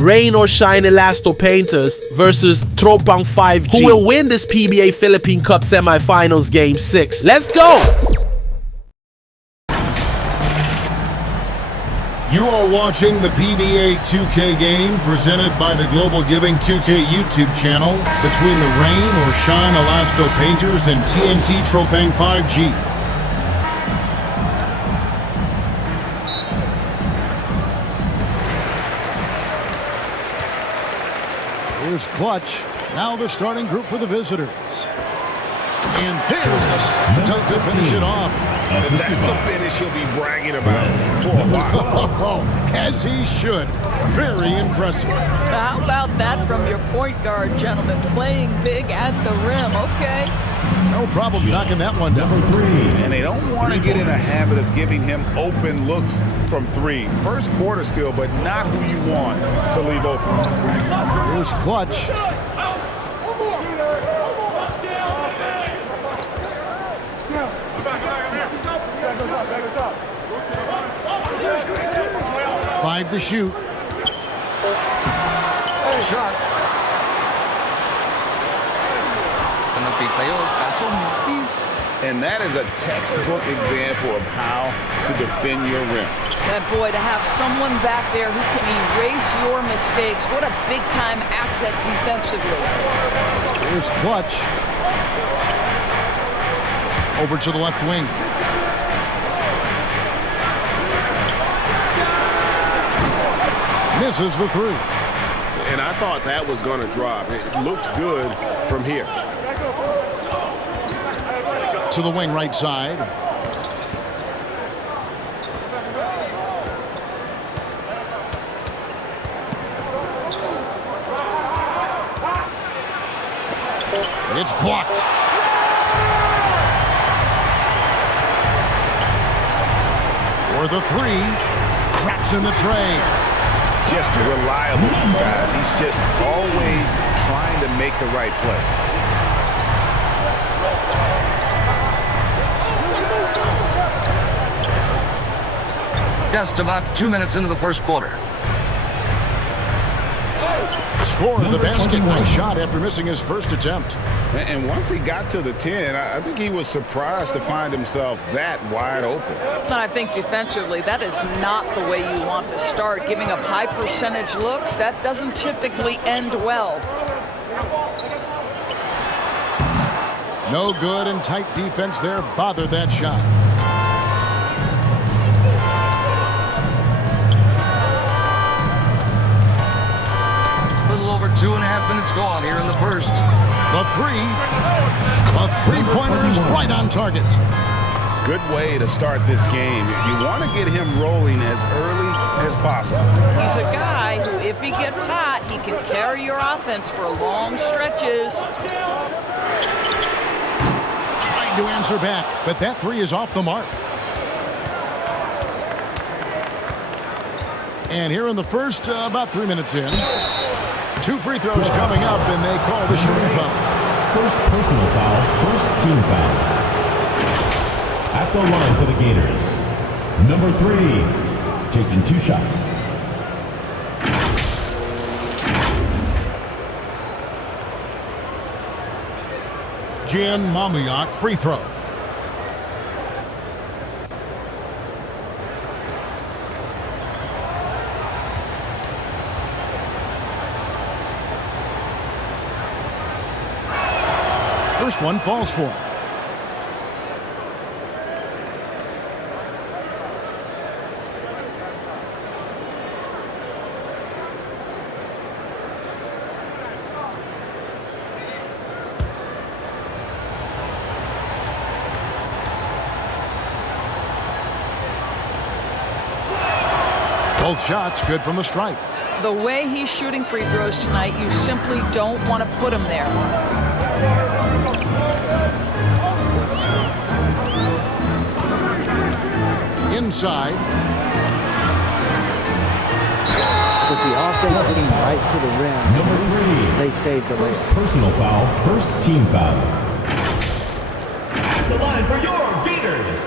Rain or Shine Elasto Painters versus TROPANG 5G, who will win this PBA Philippine Cup semifinals Game 6. Let's go! You are watching the PBA 2K game presented by the Global Giving 2K YouTube channel between the Rain or Shine Elasto Painters and TNT TROPANG 5G. Here's Clutch. Now the starting group for the visitors. And there's the attempt to finish it off. That's a finish he'll be bragging about for a while. As he should. Very impressive. How about that from your point guard, gentlemen? Playing big at the rim. Okay. No problem knocking that one down. And they don't want to get in a habit of giving him open looks from three. First quarter still, but not who you want to leave open. Here's Clutch. Five to shoot. Shot. And that is a textbook example of how to defend your rim. And boy, to have someone back there who can erase your mistakes, what a big-time asset defensively. Here's Clutch. Over to the left wing. Misses the three. And I thought that was going to drop. It looked good from here. To the wing right side. It's blocked. For the three. Traps in the tray. Just reliable, guys. He's just always trying to make the right play. Just about 2 minutes into the first quarter. Score the basket. Nice shot after missing his first attempt. And once he got to the 10, I think he was surprised to find himself that wide open. I think defensively, that is not the way you want to start. Giving up high percentage looks, that doesn't typically end well. No good, and tight defense there bothered that shot. A little over 2.5 minutes gone here in the first. The three-pointer is right on target. Good way to start this game. You want to get him rolling as early as possible. He's a guy who, if he gets hot, he can carry your offense for long stretches. Trying to answer back, but that three is off the mark. And here in the first, about 3 minutes in. 2 free throws coming up, and they call the shooting foul. First personal foul, first team foul. At the line for the Gators, number 3, taking 2 shots. Jan Mamuyak, free throw. First one falls for him. Both shots good from the stripe. The way he's shooting free throws tonight, you simply don't want to put him there. Inside. With the offense getting right to the rim, Number 3, they saved the first lead. personal foul, first team foul. At the line for your Gators,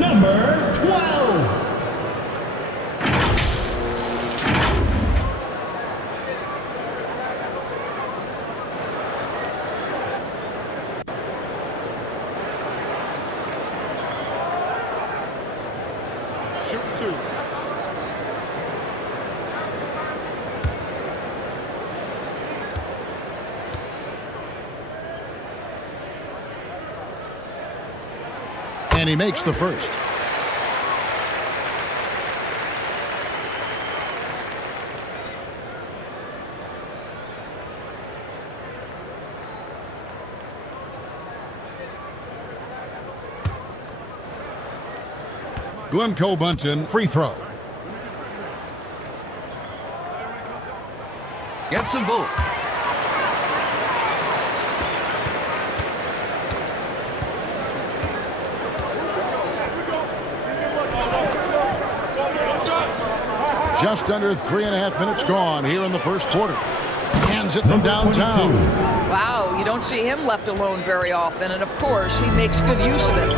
number 12. And he makes the first. Glencoe Bunton, free throw. Gets them both. Just under 3.5 minutes gone here in the first quarter. Hands it from downtown. Wow, you don't see him left alone very often, and of course, he makes good use of it.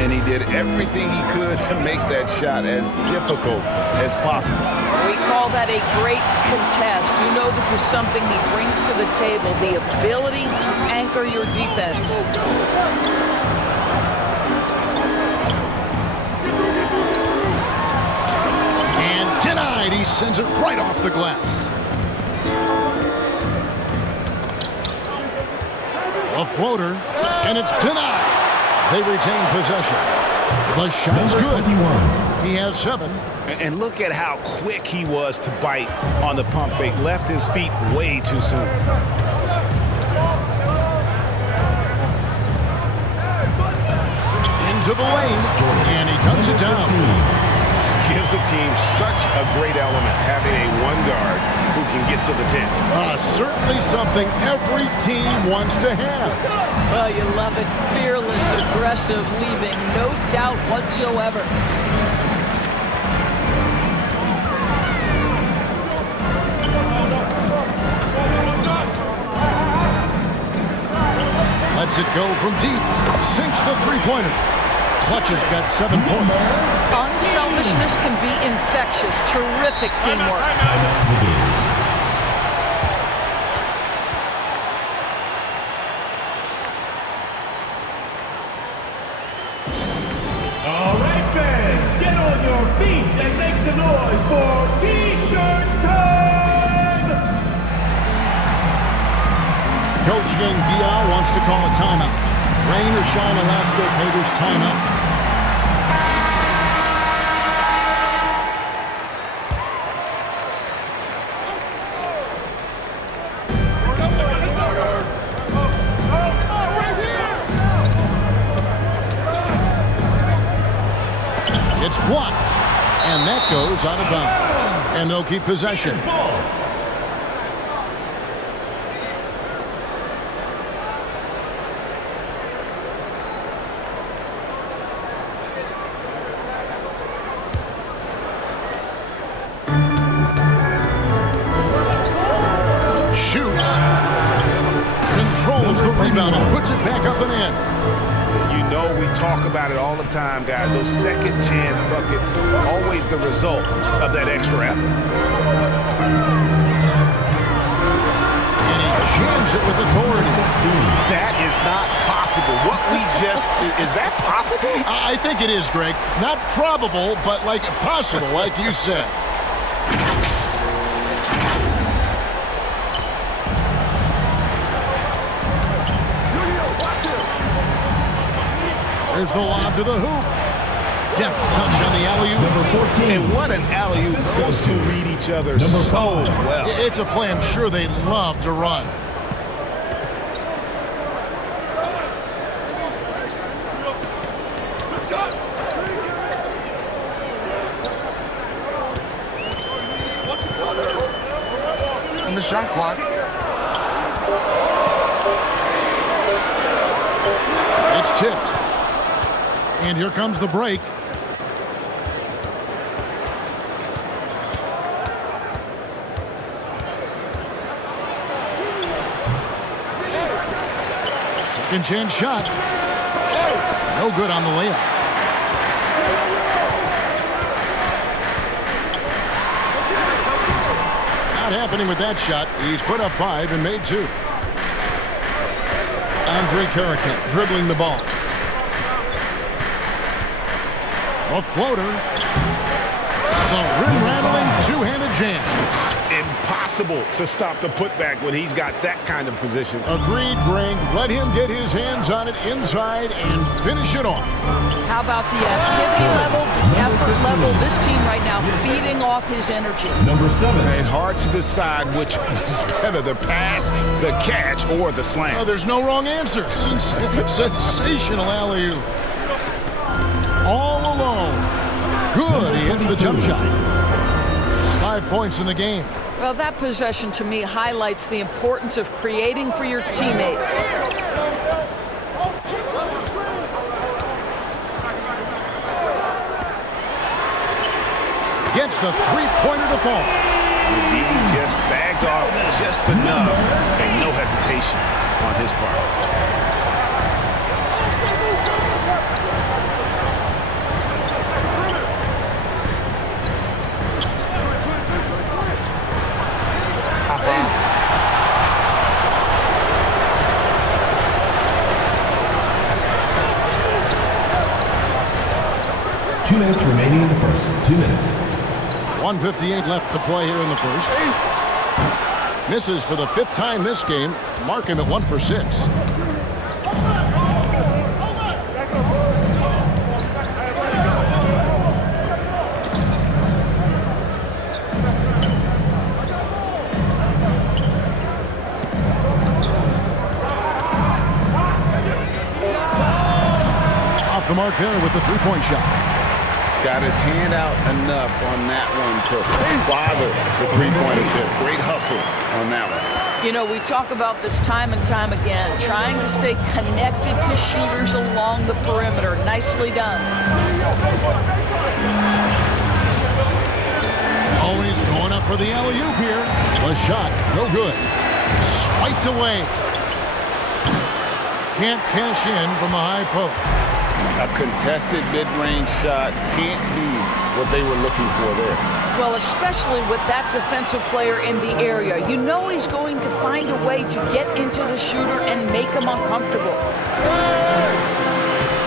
And he did everything he could to make that shot as difficult as possible. We call that a great contest. You know this is something he brings to the table, the ability to anchor your defense. And denied. He sends it right off the glass. A floater, and it's denied. They retain possession. The shot's good. He has 7. And look at how quick he was to bite on the pump fake. Left his feet way too soon. Into the lane, and he dunks it down. Gives the team such a great element, having a one guard who can get to the 10. Certainly something every team wants to have. Well, you love it. Fearless, aggressive, leaving no doubt whatsoever. Lets it go from deep. Sinks the three-pointer. Clutch has got 7 points. Unselfishness can be infectious. Terrific teamwork. All right, fans, get on your feet and make some noise for T-shirt time! Coach Gilas wants to call a timeout. Rain or shine, ELASTO Painters timeout. It's blocked, and that goes out of bounds. And they'll keep possession. Shoots, controls the rebound and puts it back up and in. You know we talk about it all the time, guys. Those second chance buckets, always the result of that extra effort. And he jams it with authority. That is not possible. What we just, is that possible? I think it is, Greg. Not probable, but like possible, like you said. There's the lob to the hoop. Deft touch on the alley-oop. Number 14. And what an alley-oop. Those two read each other so well. It's a play I'm sure they love to run. And the shot clock. It's tipped. And here comes the break. Second chance shot. No good on the layup. Not happening with that shot. He's put up 5 and made 2. Andre Carrican dribbling the ball. A floater. The rim-rattling two-handed jam. Impossible to stop the putback when he's got that kind of position. Agreed, Greg. Let him get his hands on it inside and finish it off. How about the activity level, the effort level? This team right now feeding off his energy. Number 7. It's hard to decide which is better, the pass, the catch, or the slam. Oh, there's no wrong answer. Sensational alley-oop. All alone. Good. He hits the jump shot. 5 points in the game. Well, that possession to me highlights the importance of creating for your teammates. Gets the three-pointer to fall. He just sagged off just enough and no hesitation on his part. Two minutes remaining in the first. 2 minutes. 1:58 left to play here in the first. Misses for the 5th time this game. Mark him at 1 for 6. Off the mark there with the three-point shot. Got his hand out enough on that one to bother the three-pointer tip. Great hustle on that one. You know, we talk about this time and time again, trying to stay connected to shooters along the perimeter. Nicely done. Always going up for the alley-oop here. The shot, no good. Swiped away. Can't cash in from the high post. A contested mid-range shot can't be what they were looking for there. Well, especially with that defensive player in the area. You know he's going to find a way to get into the shooter and make him uncomfortable.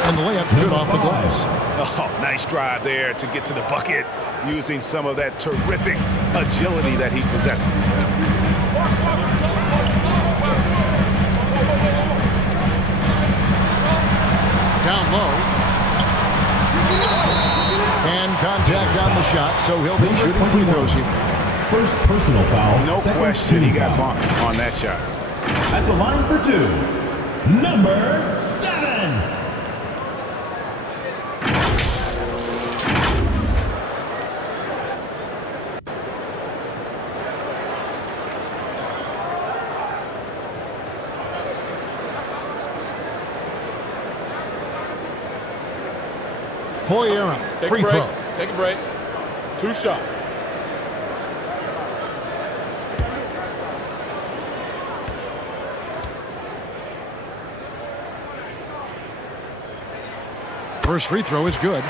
And the layup's good off the glass. Oh, nice drive there to get to the bucket using some of that terrific agility that he possesses. Down low. And contact on the shot, so he'll be shooting free throws here. First personal foul. No question he got bumped on that shot. At the line for 2, number 7. Poyera, free throw. Take a break. 2 shots. First free throw is good.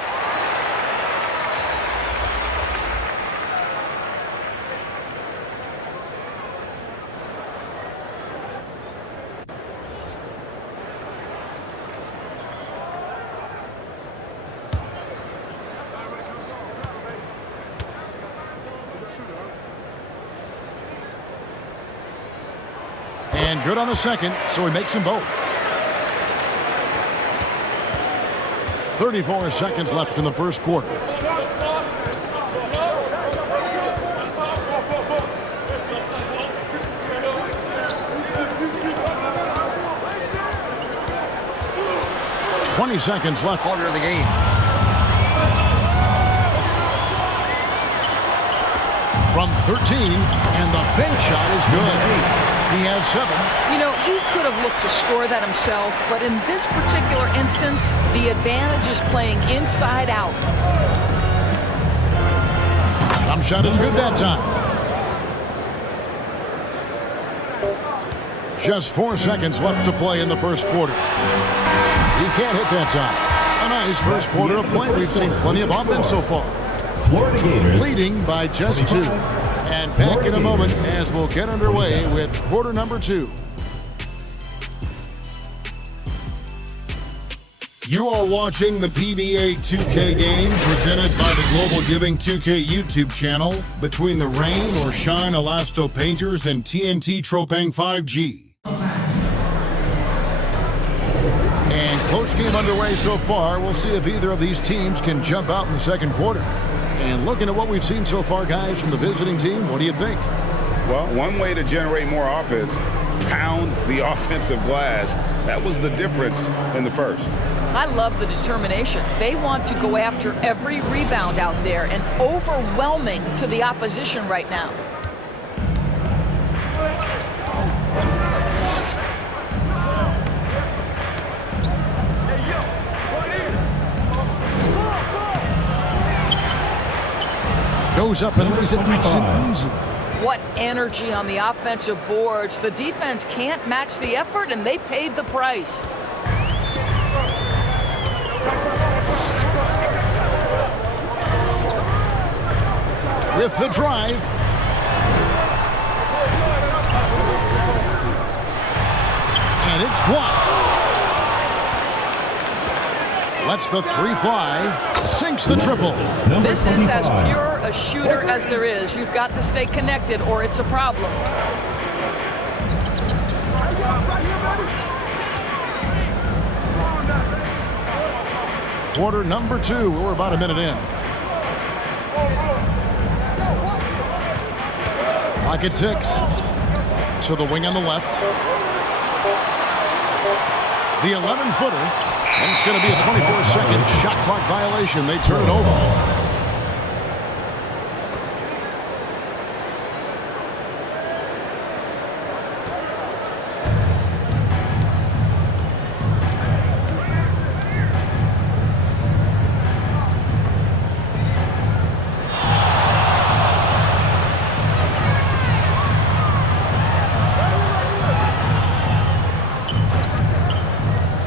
And good on the second, so he makes them both. 34 seconds left in the first quarter. $20 seconds left. Quarter of the game. From 13, and the bank shot is good. He has 7. You know, he could have looked to score that himself, but in this particular instance, the advantage is playing inside out. Jump shot is good that time. Just 4 seconds left to play in the first quarter. He can't hit that time. A nice first quarter of play. We've seen plenty of offense so far. Florida Gators Leading by just 2. And back in a moment as we'll get underway with quarter number 2. You are watching the PBA 2K game presented by the Global Giving 2K YouTube channel between the Rain or Shine Elasto Painters and TNT TROPANG 5G. And close game underway so far. We'll see if either of these teams can jump out in the second quarter. And looking at what we've seen so far, guys, from the visiting team, what do you think? Well, one way to generate more offense, pound the offensive glass. That was the difference in the first. I love the determination. They want to go after every rebound out there and overwhelming to the opposition right now. Goes up and lays it nice and easy. What energy on the offensive boards. The defense can't match the effort, and they paid the price. With the drive. And it's blocked. Lets the three fly. Sinks the triple. This is as pure a shooter as there is. You've got to stay connected or it's a problem. Quarter number 2. We're about a minute in. Lock at 6. To the wing on the left. The 11-footer. And it's going to be a 24-second shot clock violation. They turn it over.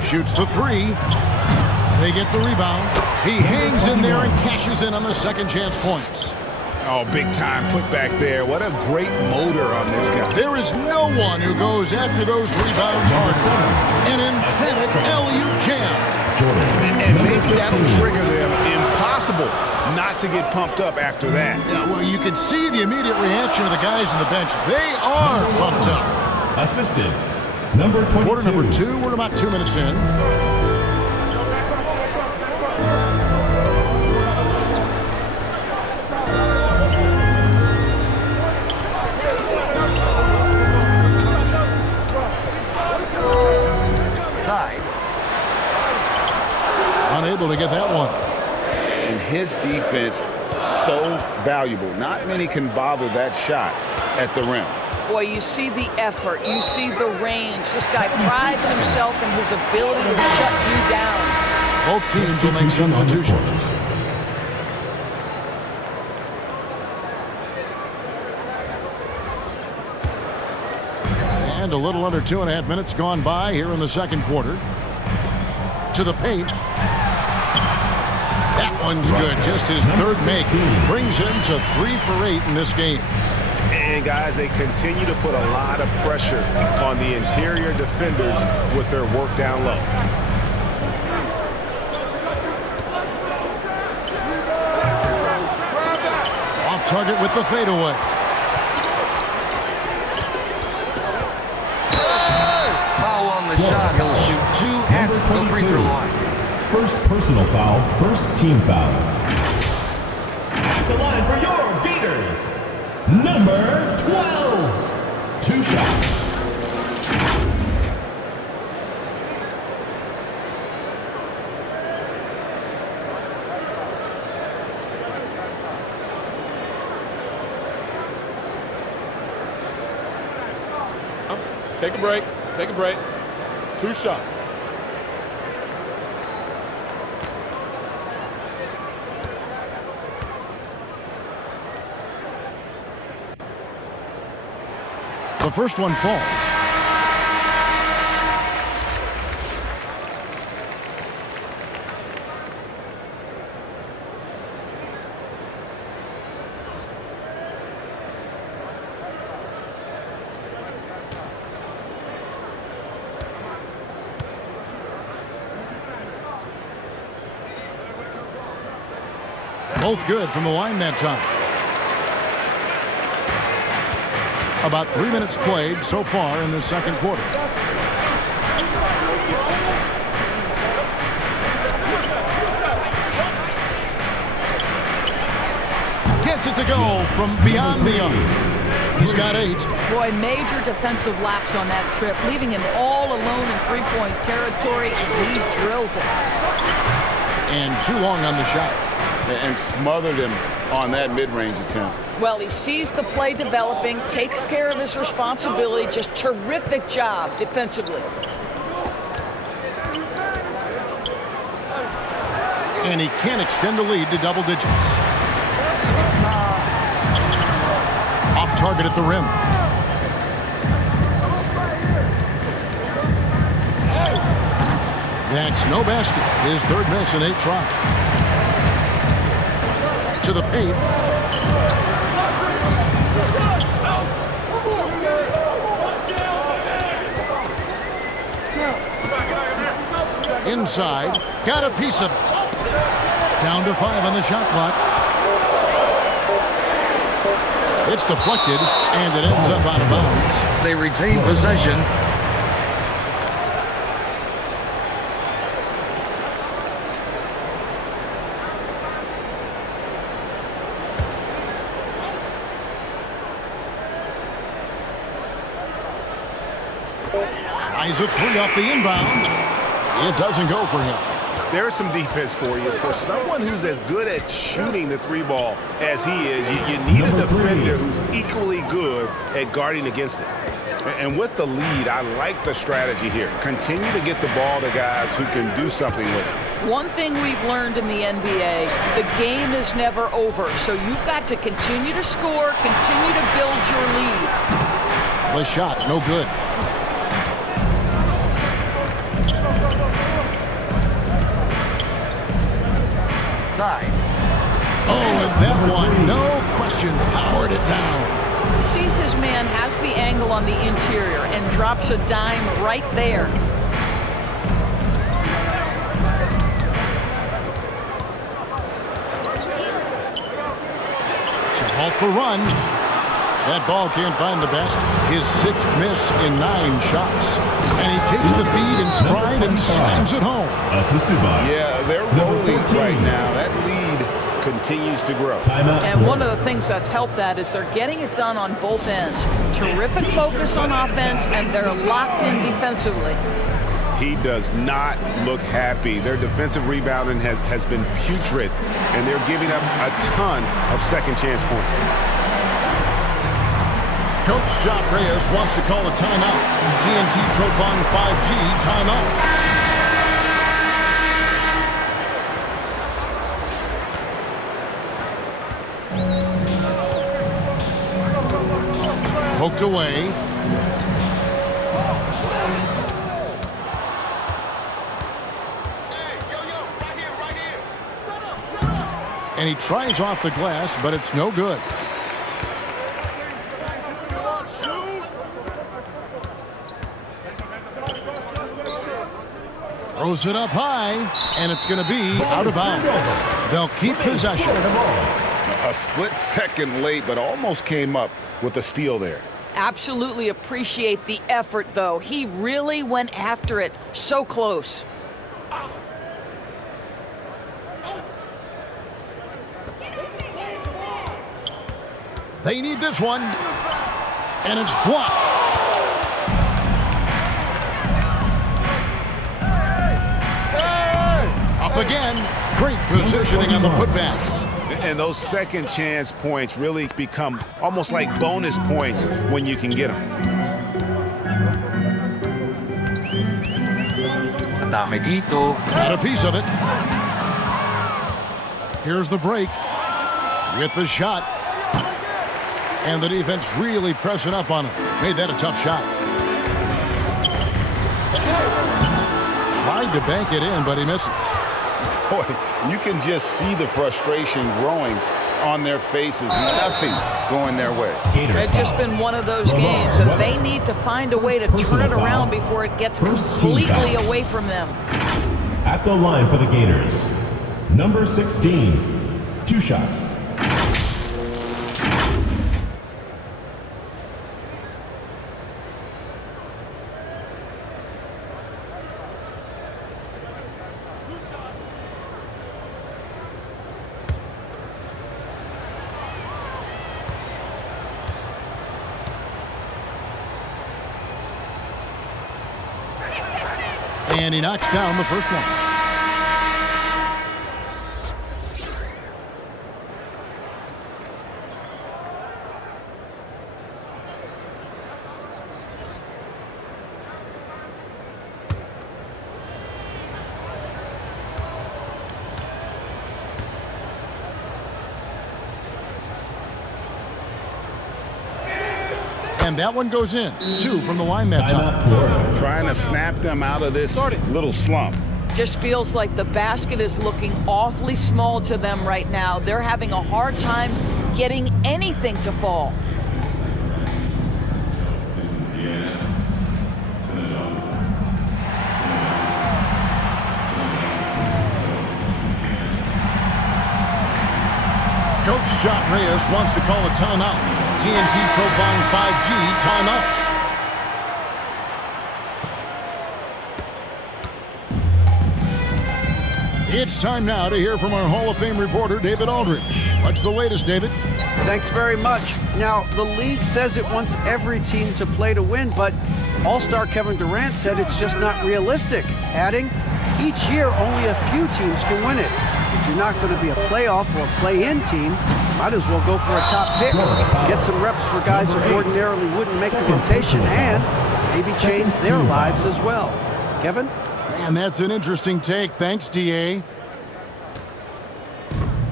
Shoots the 3. They get the rebound. He hangs in there and cashes in on the second chance points. Oh, big time put back there. What a great motor on this guy. There is no one who goes after those rebounds harder. An emphatic LU jam. And maybe that'll trigger them. Impossible not to get pumped up after that. Yeah, well, you can see the immediate reaction of the guys on the bench. They are pumped up. Assisted. Number 22. Quarter number 2. We're about 2 minutes in. Unable to get that one. And his defense so valuable. Not many can bother that shot at the rim. Boy, you see the effort. You see the range. This guy prides himself in his ability to shut you down. Both teams will make substitutions. And a little under 2.5 minutes gone by here in the second quarter. To the paint. That one's good. Just his third make. Brings him to 3 for 8 in this game. And guys, they continue to put a lot of pressure on the interior defenders with their work down low. Off target with the fadeaway. Foul on the shot. He'll shoot 2 at the free throw line. First personal foul, first team foul. At the line for your Gators, number 12. 2 shots. Take a break. Take a break. 2 shots. The first one falls. Both good from the line that time. About 3 minutes played so far in the second quarter. Gets it to go from beyond the arc. He's got 8. Boy, major defensive lapse on that trip, leaving him all alone in three-point territory, and he drills it. And too long on the shot. And smothered him on that mid-range attempt. Well, he sees the play developing, takes care of his responsibility. Just terrific job defensively. And he can extend the lead to double digits. Off target at the rim. That's no basket. His third miss in 8 tries. To the paint. Inside. Got a piece of it. Down to 5 on the shot clock. It's deflected, and it ends up out of bounds. They retain possession. Tries a 3 off the inbound. It doesn't go for him. There's some defense for you. For someone who's as good at shooting the 3 ball as he is, you need a defender who's equally good at guarding against it. And with the lead, I like the strategy here. Continue to get the ball to guys who can do something with it. One thing we've learned in the NBA, the game is never over. So you've got to continue to score, continue to build your lead. The shot, no good. Oh, and that one, no question, powered it down. Sees his man has the angle on the interior and drops a dime right there. To halt the run. That ball can't find the basket. His 6th miss in 9 shots. And he takes the feed in stride and slams it home. Assisted by. Yeah, they're rolling right now. That lead continues to grow. And one of the things that's helped that is they're getting it done on both ends. Terrific focus on offense, and they're locked in defensively. He does not look happy. Their defensive rebounding has been putrid, and they're giving up a ton of second chance points. Coach Jock Reyes wants to call a timeout. TNT Tropang 5G timeout. Poked away. And he tries off the glass, but it's no good. Throws it up high, and it's going to be out of bounds. They'll keep possession. A split second late, but almost came up with a steal there. Absolutely appreciate the effort, though. He really went after it. So close. They need this one, and it's blocked. Up again. Great positioning on the putback. And those second chance points really become almost like bonus points when you can get them. Dami dito. Got a piece of it. Here's the break. With the shot. And the defense really pressing up on him. Made that a tough shot. Tried to bank it in, but he misses. Boy, you can just see the frustration growing on their faces. Nothing going their way. It's just been one of those games, and they need to find a way to turn it around before it gets completely away from them. At the line for the Gators, number 16. 2 shots. And he knocks down the first one. And that one goes in. 2 from the line that time. Trying to snap them out of this little slump. Just feels like the basket is looking awfully small to them right now. They're having a hard time getting anything to fall. Coach John Reyes wants to call a timeout. TNT TROPANG 5G timeout. It's time now to hear from our Hall of Fame reporter, David Aldridge. What's the latest, David? Thanks very much. Now, the league says it wants every team to play to win, but All-Star Kevin Durant said it's just not realistic, adding, each year only a few teams can win it. If you're not going to be a playoff or a play-in team, might as well go for a top pick. Get some reps for guys who ordinarily wouldn't make the rotation and maybe change their lives as well. Kevin? Man, that's an interesting take. Thanks, DA.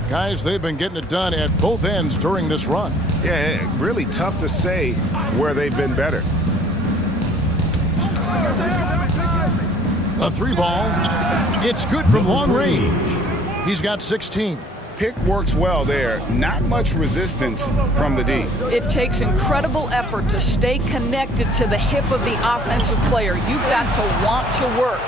Guys, they've been getting it done at both ends during this run. Yeah, really tough to say where they've been better. A 3-ball. It's good from long range. He's got 16. Pick works well there. Not much resistance from the D. It takes incredible effort to stay connected to the hip of the offensive player. You've got to want to work.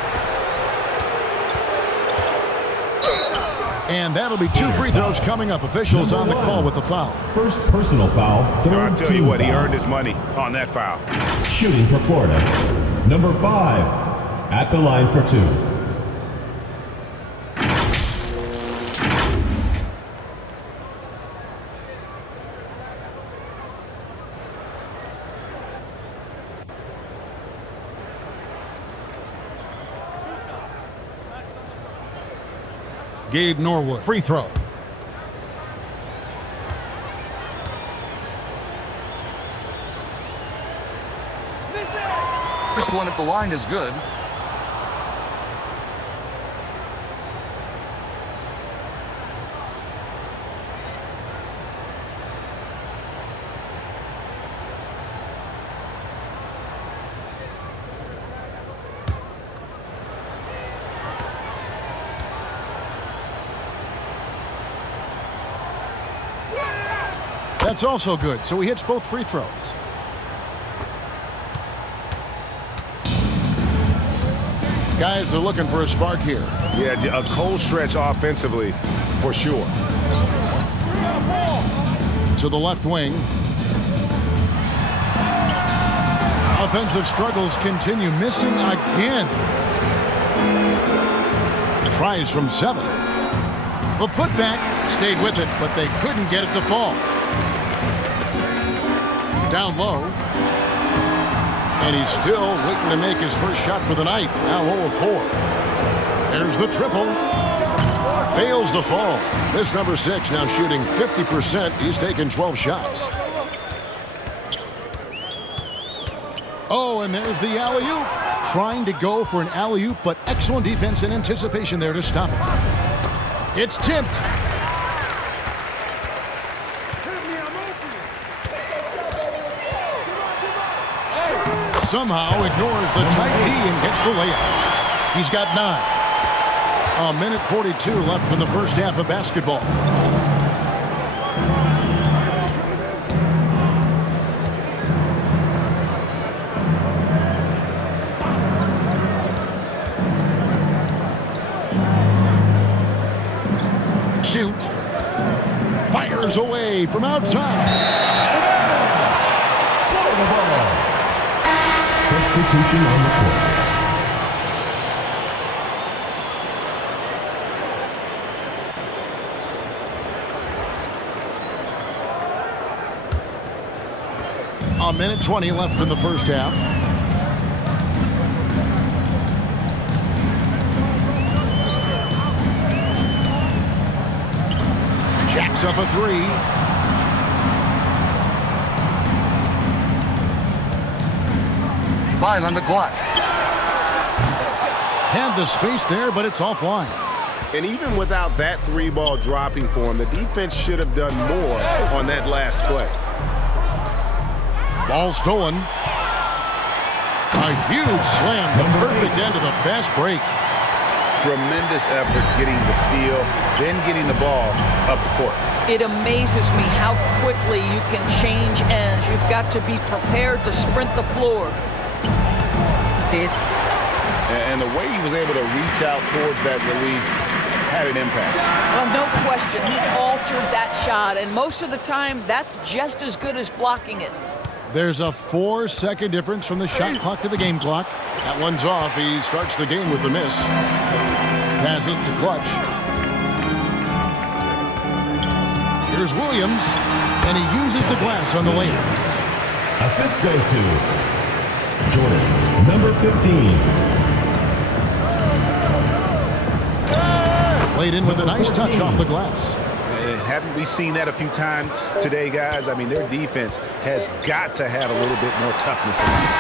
And that'll be 2 free throws coming up. Officials on the call with the foul. First personal foul, third I'll tell you what, he foul. earned his money on that foul. Shooting for Florida, number 5, at the line for 2. Gabe Norwood, free throw. First one at the line is good. That's also good, so he hits both free throws. Guys are looking for a spark here. Yeah, a cold stretch offensively, for sure. To the left wing. Offensive struggles continue, missing again. Tries from 7. The putback stayed with it, but they couldn't get it to fall. Down low. And he's still waiting to make his first shot for the night. Now 0 of 4. There's the triple. Fails to fall. This number 6 now shooting 50%. He's taken 12 shots. Oh, and there's the alley-oop. Trying to go for an alley-oop, but excellent defense and anticipation there to stop it. It's tipped. Somehow ignores the tight D and gets the layup. He's got 9. A minute 42 left in the first half of basketball. Shoot. Fires away from outside. Florida ball. Substitution on the court. A minute 20 left in the first half. Jacks up a three. Five on the clock. Had the space there, but it's offline. And even without that three ball dropping for him, the defense should have done more on that last play. Ball stolen. A huge slam, the perfect end of the fast break. Tremendous effort getting the steal, then getting the ball up the court. It amazes me how quickly you can change ends. You've got to be prepared to sprint the floor. And the way he was able to reach out towards that release had an impact. Well, no question. He altered that shot, and most of the time, that's just as good as blocking it. There's a 4-second difference from the shot clock to the game clock. That one's off. He starts the game with a miss. Passes to Clutch. Here's Williams, and he uses the glass on the layups. Assist goes to Jordan, number 15. Played in with a nice touch off the glass. Haven't we seen that a few times today, guys? I mean, their defense has got to have a little bit more toughness in it.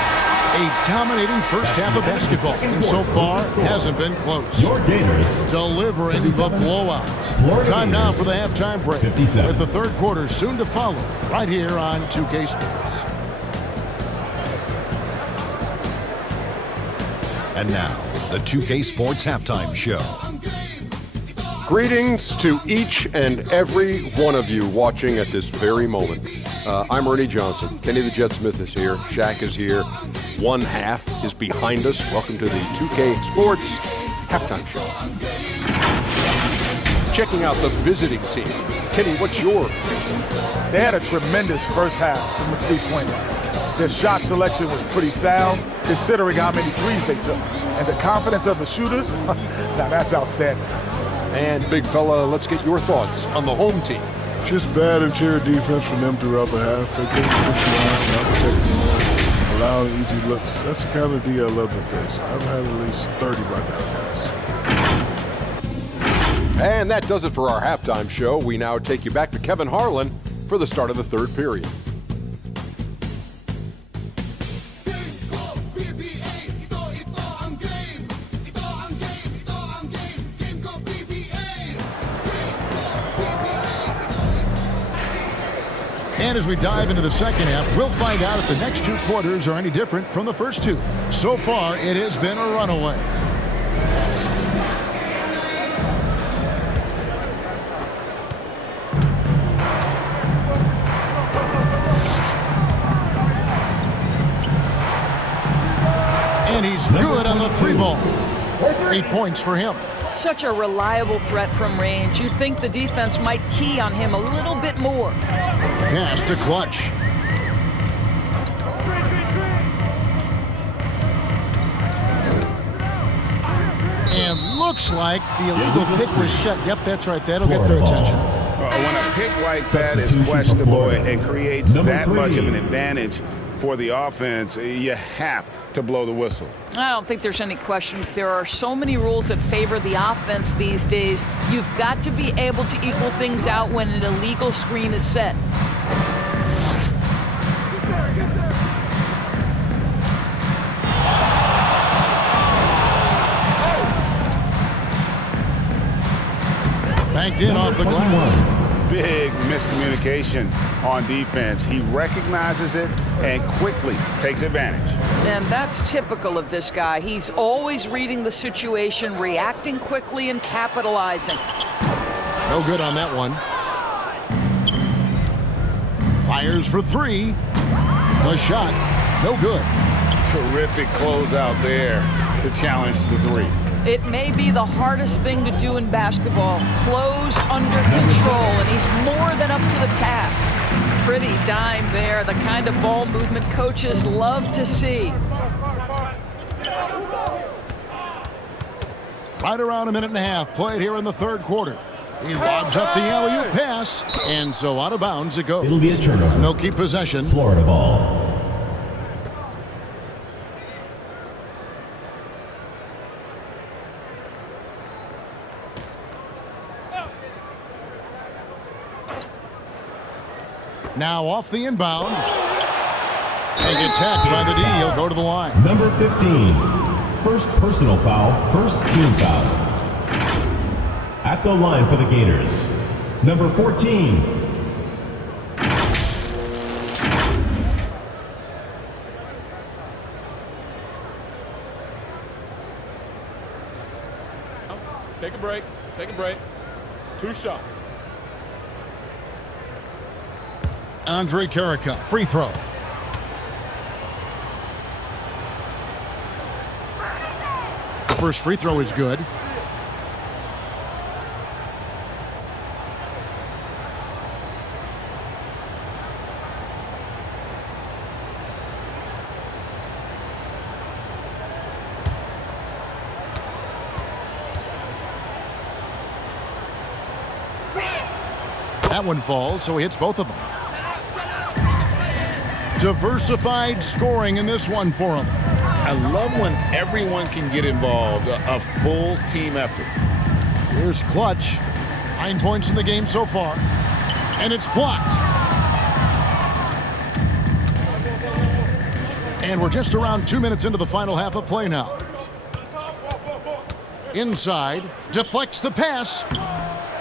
A dominating first half of basketball, and so far hasn't been close. Your Gators Delivering the blowout. Time now for the halftime break, 57. with the third quarter soon to follow, right here on 2K Sports. And now, the 2K Sports Halftime Show. Greetings to each and every one of you watching at this very moment. I'm Ernie Johnson. Kenny the Jet Smith is here. Shaq is here. One half is behind us. Welcome to the 2K Sports Halftime Show. Checking out the visiting team. Kenny, what's your opinion? They had a tremendous first half from the three-point line. Their shot selection was pretty sound, considering how many threes they took. And the confidence of the shooters, now that's outstanding. And big fella, let's get your thoughts on the home team. Just bad interior defense from them throughout the half. They couldn't push the line, not protecting the rim, allowing easy looks. That's the kind of D I love to face. I've had at least 30 by now, guys. And that does it for our halftime show. We now take you back to Kevin Harlan for the start of the third period. And as we dive into the second half, we'll find out if the next two quarters are any different from the first two. So far, it has been a runaway. And he's good on the three ball. 8 points for him. Such a reliable threat from range. You'd think the defense might key on him a little bit more. Pass to Clutch. And looks like the illegal pick was shut. Yep, that's right. That'll get their attention. When a pick like that is questionable and creates that much of an advantage for the offense, you have to blow the whistle. I don't think there's any question. There are so many rules that favor the offense these days. You've got to be able to equal things out when an illegal screen is set. Banked in off the glass. Big miscommunication on defense. He recognizes it and quickly takes advantage. And that's typical of this guy. He's always reading the situation, reacting quickly, and capitalizing. No good on that one. Fires for three. The shot, no good. Terrific closeout there to challenge the three. It may be the hardest thing to do in basketball. Close under control, and he's more than up to the task. Pretty dime there, the kind of ball movement coaches love to see. Right around a minute and a half played here in the third quarter. He lobs up the alley-oop pass, and so out of bounds it goes. It'll be a turnover. And they'll keep possession. Florida ball. Now off the inbound. And gets hacked by the D. He'll go to the line. Number 15. First personal foul, first team foul. At the line for the Gators. Number 14. Take a break. Take a break. 2 shots. Andre Carica, free throw. The first free throw is good. That one falls, so he hits both of them. Diversified scoring in this one for him. I love when everyone can get involved, a full team effort. Here's Clutch. 9 points in the game so far. And it's blocked. And we're just around 2 minutes into the final half of play now. Inside, deflects the pass.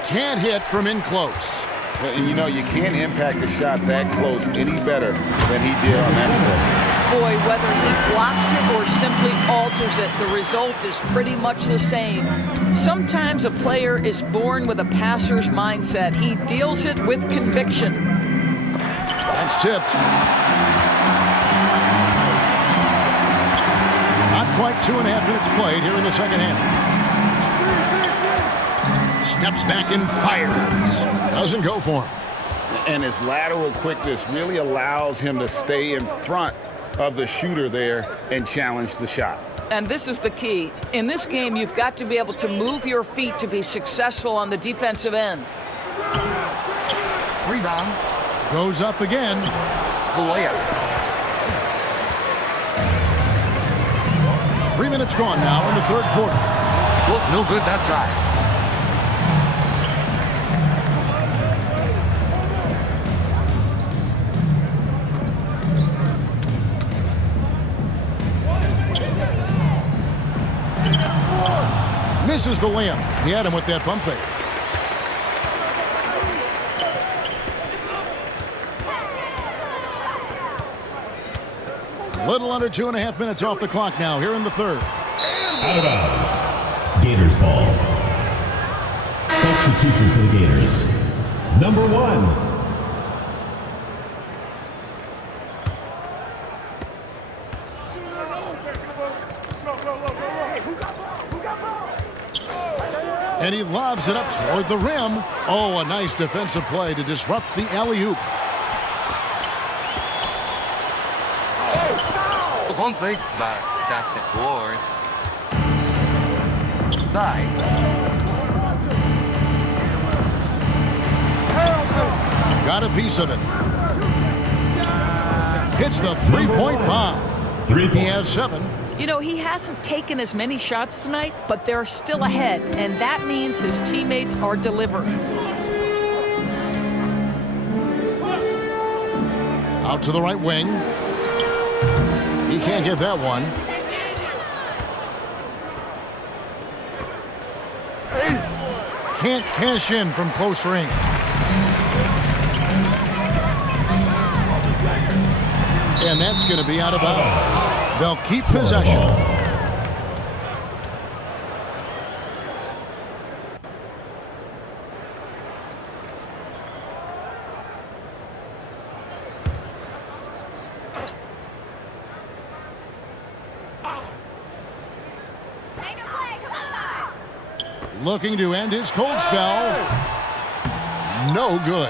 Can't hit from in close. And you know, you can't impact a shot that close any better than he did on that play. Boy, whether he blocks it or simply alters it, the result is pretty much the same. Sometimes a player is born with a passer's mindset. He deals it with conviction. That's tipped. Not quite 2.5 minutes played here in the second half. Steps back and fires. Doesn't go for him. And his lateral quickness really allows him to stay in front of the shooter there and challenge the shot. And this is the key. In this game, you've got to be able to move your feet to be successful on the defensive end. Rebound. Goes up again. The layup. 3 minutes gone now in the third quarter. Look, no good that side. Misses the layup. He had him with that pump fake. A little under 2.5 minutes off the clock now here in the third. Out of bounds. Gators ball. Substitution for the Gators. Number 1. And he lobs it up toward the rim. Oh, a nice defensive play to disrupt the alley-oop. One fake, but doesn't work. Side. Got a piece of it. Hits the three-point bomb. He has 7. You know, he hasn't taken as many shots tonight, but they're still ahead, and that means his teammates are delivering. Out to the right wing. He can't get that one. Can't cash in from close range. And that's going to be out of bounds. They'll keep possession. looking to end his cold spell. No good.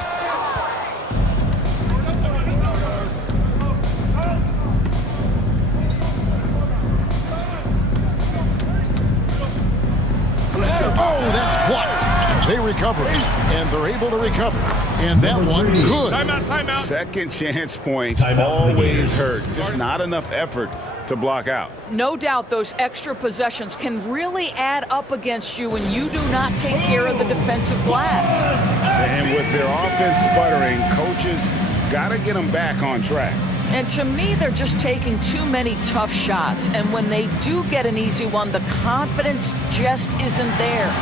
Oh, that's blocked. They recover, and they're able to recover. And that one, good. Timeout. Second chance points always hurt. Just not enough effort to block out. No doubt those extra possessions can really add up against you when you do not take care of the defensive glass. And with their offense sputtering, coaches got to get them back on track. And to me, they're just taking too many tough shots. And when they do get an easy one, the confidence just isn't there.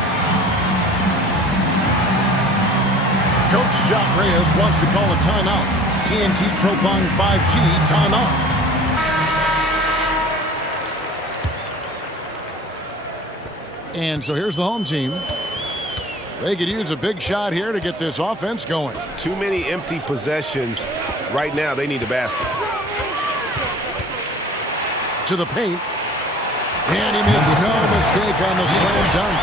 Coach John Reyes wants to call a timeout. TNT Tropang 5G timeout. And so here's the home team. They could use a big shot here to get this offense going. Too many empty possessions. Right now, they need a basket. To the paint. And he makes no mistake on the slam dunk.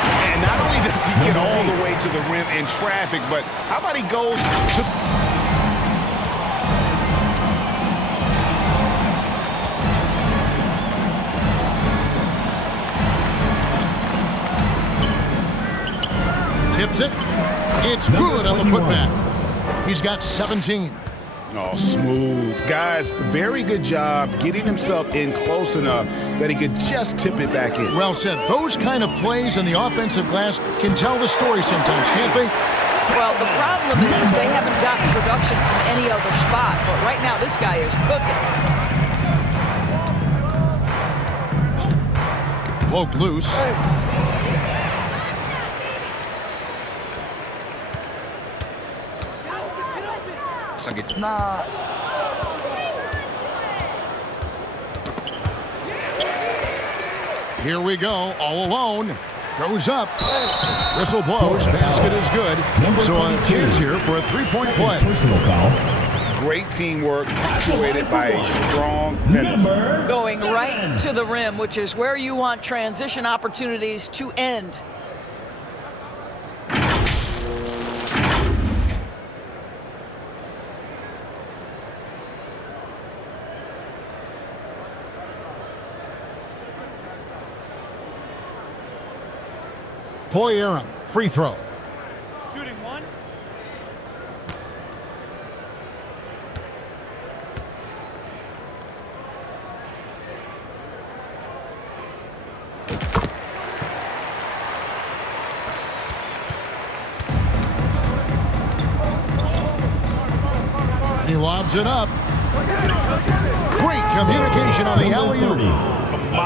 And not only does he get all the way to the rim in traffic, but how about he goes to... Tips it. It's good on the putback. He's got 17. Oh, smooth. Guys, very good job getting himself in close enough that he could just tip it back in. Well said. Those kind of plays in the offensive glass can tell the story sometimes, can't they? Well, the problem is they haven't gotten production from any other spot. But right now, this guy is cooking. Poked loose. Sa gitna. Here we go, all alone. Goes up. Whistle blows. Basket is good. So a chance here for a three-point play. Personal foul. Great teamwork, punctuated by a strong finish. Going right to the rim, which is where you want transition opportunities to end. Poyeram, free throw. Shooting one. He lobs it up. Great communication on the alley-oop. My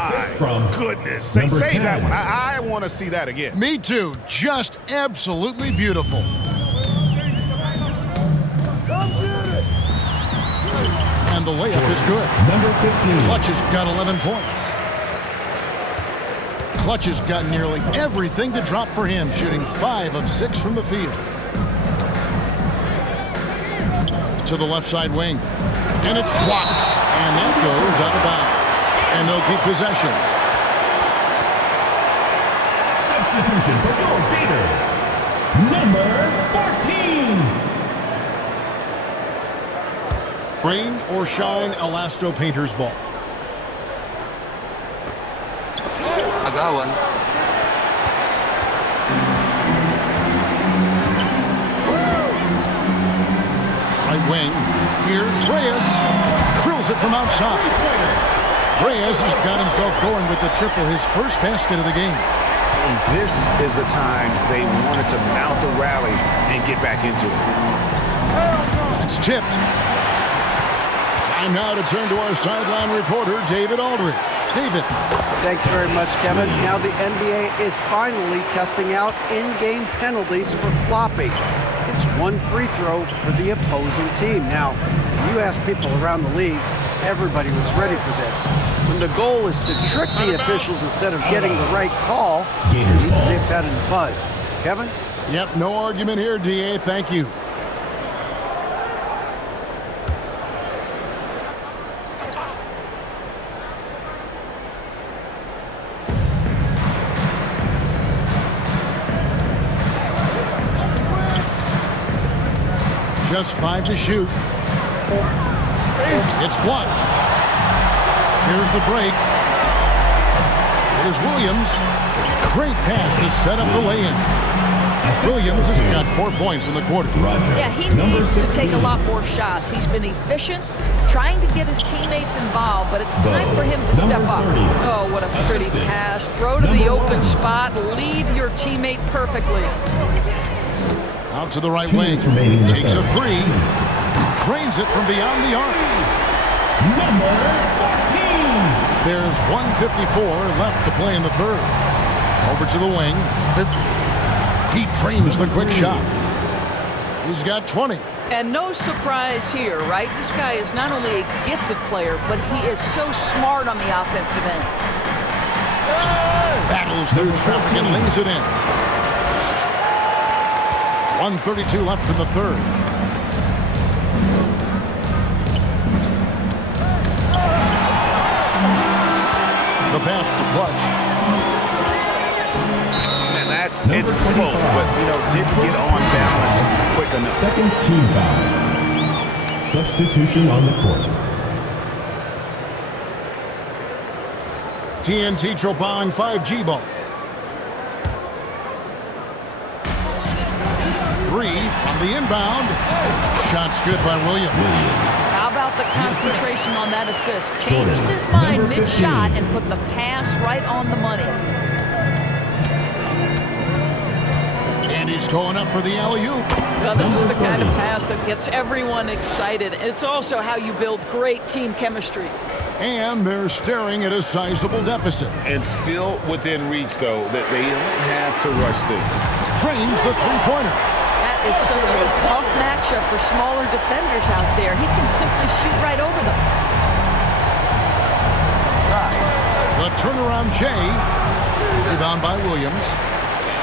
goodness. Say that one. I want to see that again. Me too. Just absolutely beautiful. And the layup is good. Number 15. Clutch has got 11 points. Clutch has got nearly everything to drop for him, shooting 5 of 6 from the field. To the left side wing. And it's blocked. And that goes out of bounds. And they'll keep possession. Substitution for your Gators. Number 14. Rain or shine, Elasto Painters ball. Agawan. Right wing. Here's Reyes. Drills it from outside. Reyes has got himself going with the triple, his first basket of the game. And this is the time they wanted to mount the rally and get back into it. It's tipped. Time now to turn to our sideline reporter, David Aldridge. David. Thanks very much, Kevin. Now the NBA is finally testing out in-game penalties for flopping. It's one free throw for the opposing team. Now, when you ask people around the league, everybody was ready for this. When the goal is to trick the officials instead of getting the right call, you need to nip that in the bud. Kevin? Yep, no argument here, DA. Thank you. just 5 to shoot. It's blocked. Here's the break. Here's Williams. Great pass to set up the lay-ins. Williams has got 4 points in the quarter. Yeah, he needs to take a lot more shots. He's been efficient, trying to get his teammates involved, but it's time for him to step up. Oh, what a pretty pass. Throw to the open spot. Lead your teammate perfectly. Out to the right wing. Takes a 3. Drains it from beyond the arc. Number 14. There's 1:54 left to play in the third. Over to the wing. He drains the quick shot. He's got 20. And no surprise here, right? This guy is not only a gifted player, but he is so smart on the offensive end. Battles through traffic and lays it in. 1:32 left in the third. The pass to Clutch. It's close, but, didn't get on balance quick enough. Second team foul. Substitution on the court. TNT TROPANG 5G ball. 3 from the inbound. Shot's good by Williams. How about the concentration on that assist? Changed his mind mid-shot and put the pass right on the money. And he's going up for the alley-oop. Well, this is the kind of pass that gets everyone excited. It's also how you build great team chemistry. And they're staring at a sizable deficit. And still within reach, though, that they don't have to rush things. Trains the three-pointer. That is such a tough matchup for smaller defenders out there. He can simply shoot right over them. The turnaround J. Rebound by Williams.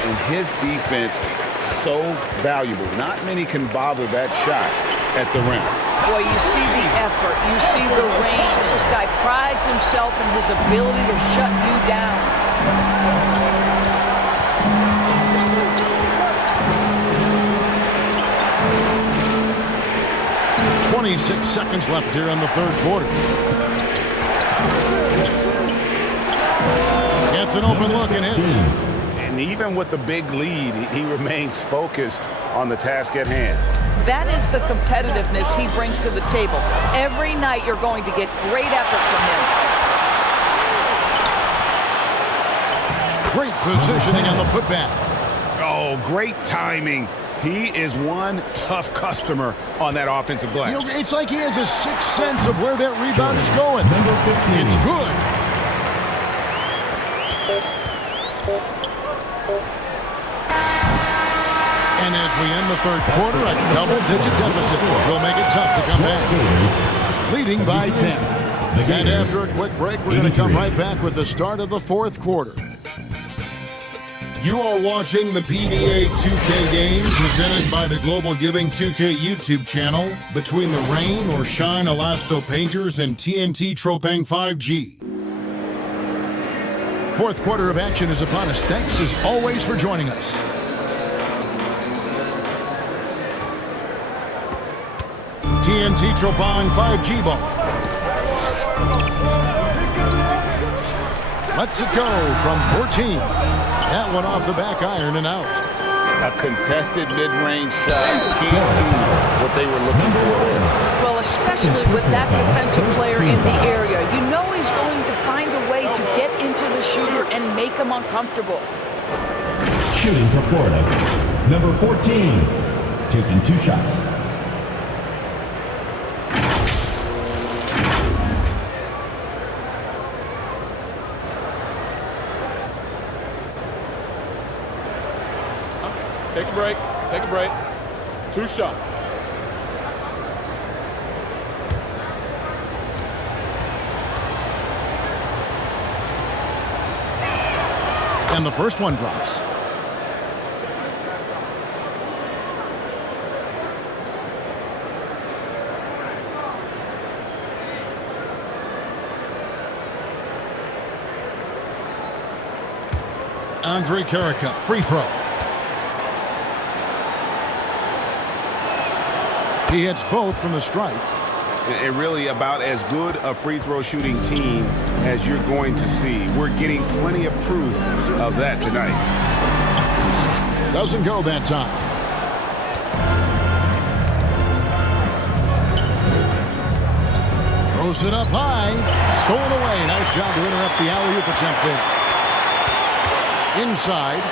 And his defense so valuable. Not many can bother that shot at the rim. Boy, you see the effort, you see the range. This guy prides himself in his ability to shut you down. 26 seconds left here in the third quarter. Gets an open look and hits. And even with the big lead, he remains focused on the task at hand. That is the competitiveness he brings to the table. Every night you're going to get great effort from him. Great positioning on the putback. Oh, great timing. He is one tough customer on that offensive glass. It's like he has a sixth sense of where that rebound is going. Number 15. It's good. And as we end the third quarter, a double-digit deficit will make it tough to come back. Leading by 10. And after a quick break, we're going to come right back with the start of the fourth quarter. You are watching the PBA 2K game presented by the Global Giving 2K YouTube channel between the Rain or Shine Elasto Painters and TNT TROPANG 5G. Fourth quarter of action is upon us. Thanks as always for joining us. TNT TROPANG 5G ball. Lets it go from 14. That one off the back iron and out. A contested mid-range shot can't do what they were looking for there. Well, especially with that defensive player in the area. You know he's going to find a way to get into the shooter and make him uncomfortable. Shooting for Florida. Number 14. Taking 2 shots. Take a break. Take a break. 2 shots. And the first one drops. Andre Carica, free throw. He hits both from the stripe. And really about as good a free throw shooting team as you're going to see. We're getting plenty of proof of that tonight. Doesn't go that time. Throws it up high. Stolen away. Nice job to interrupt the alley-oop attempt there. Inside.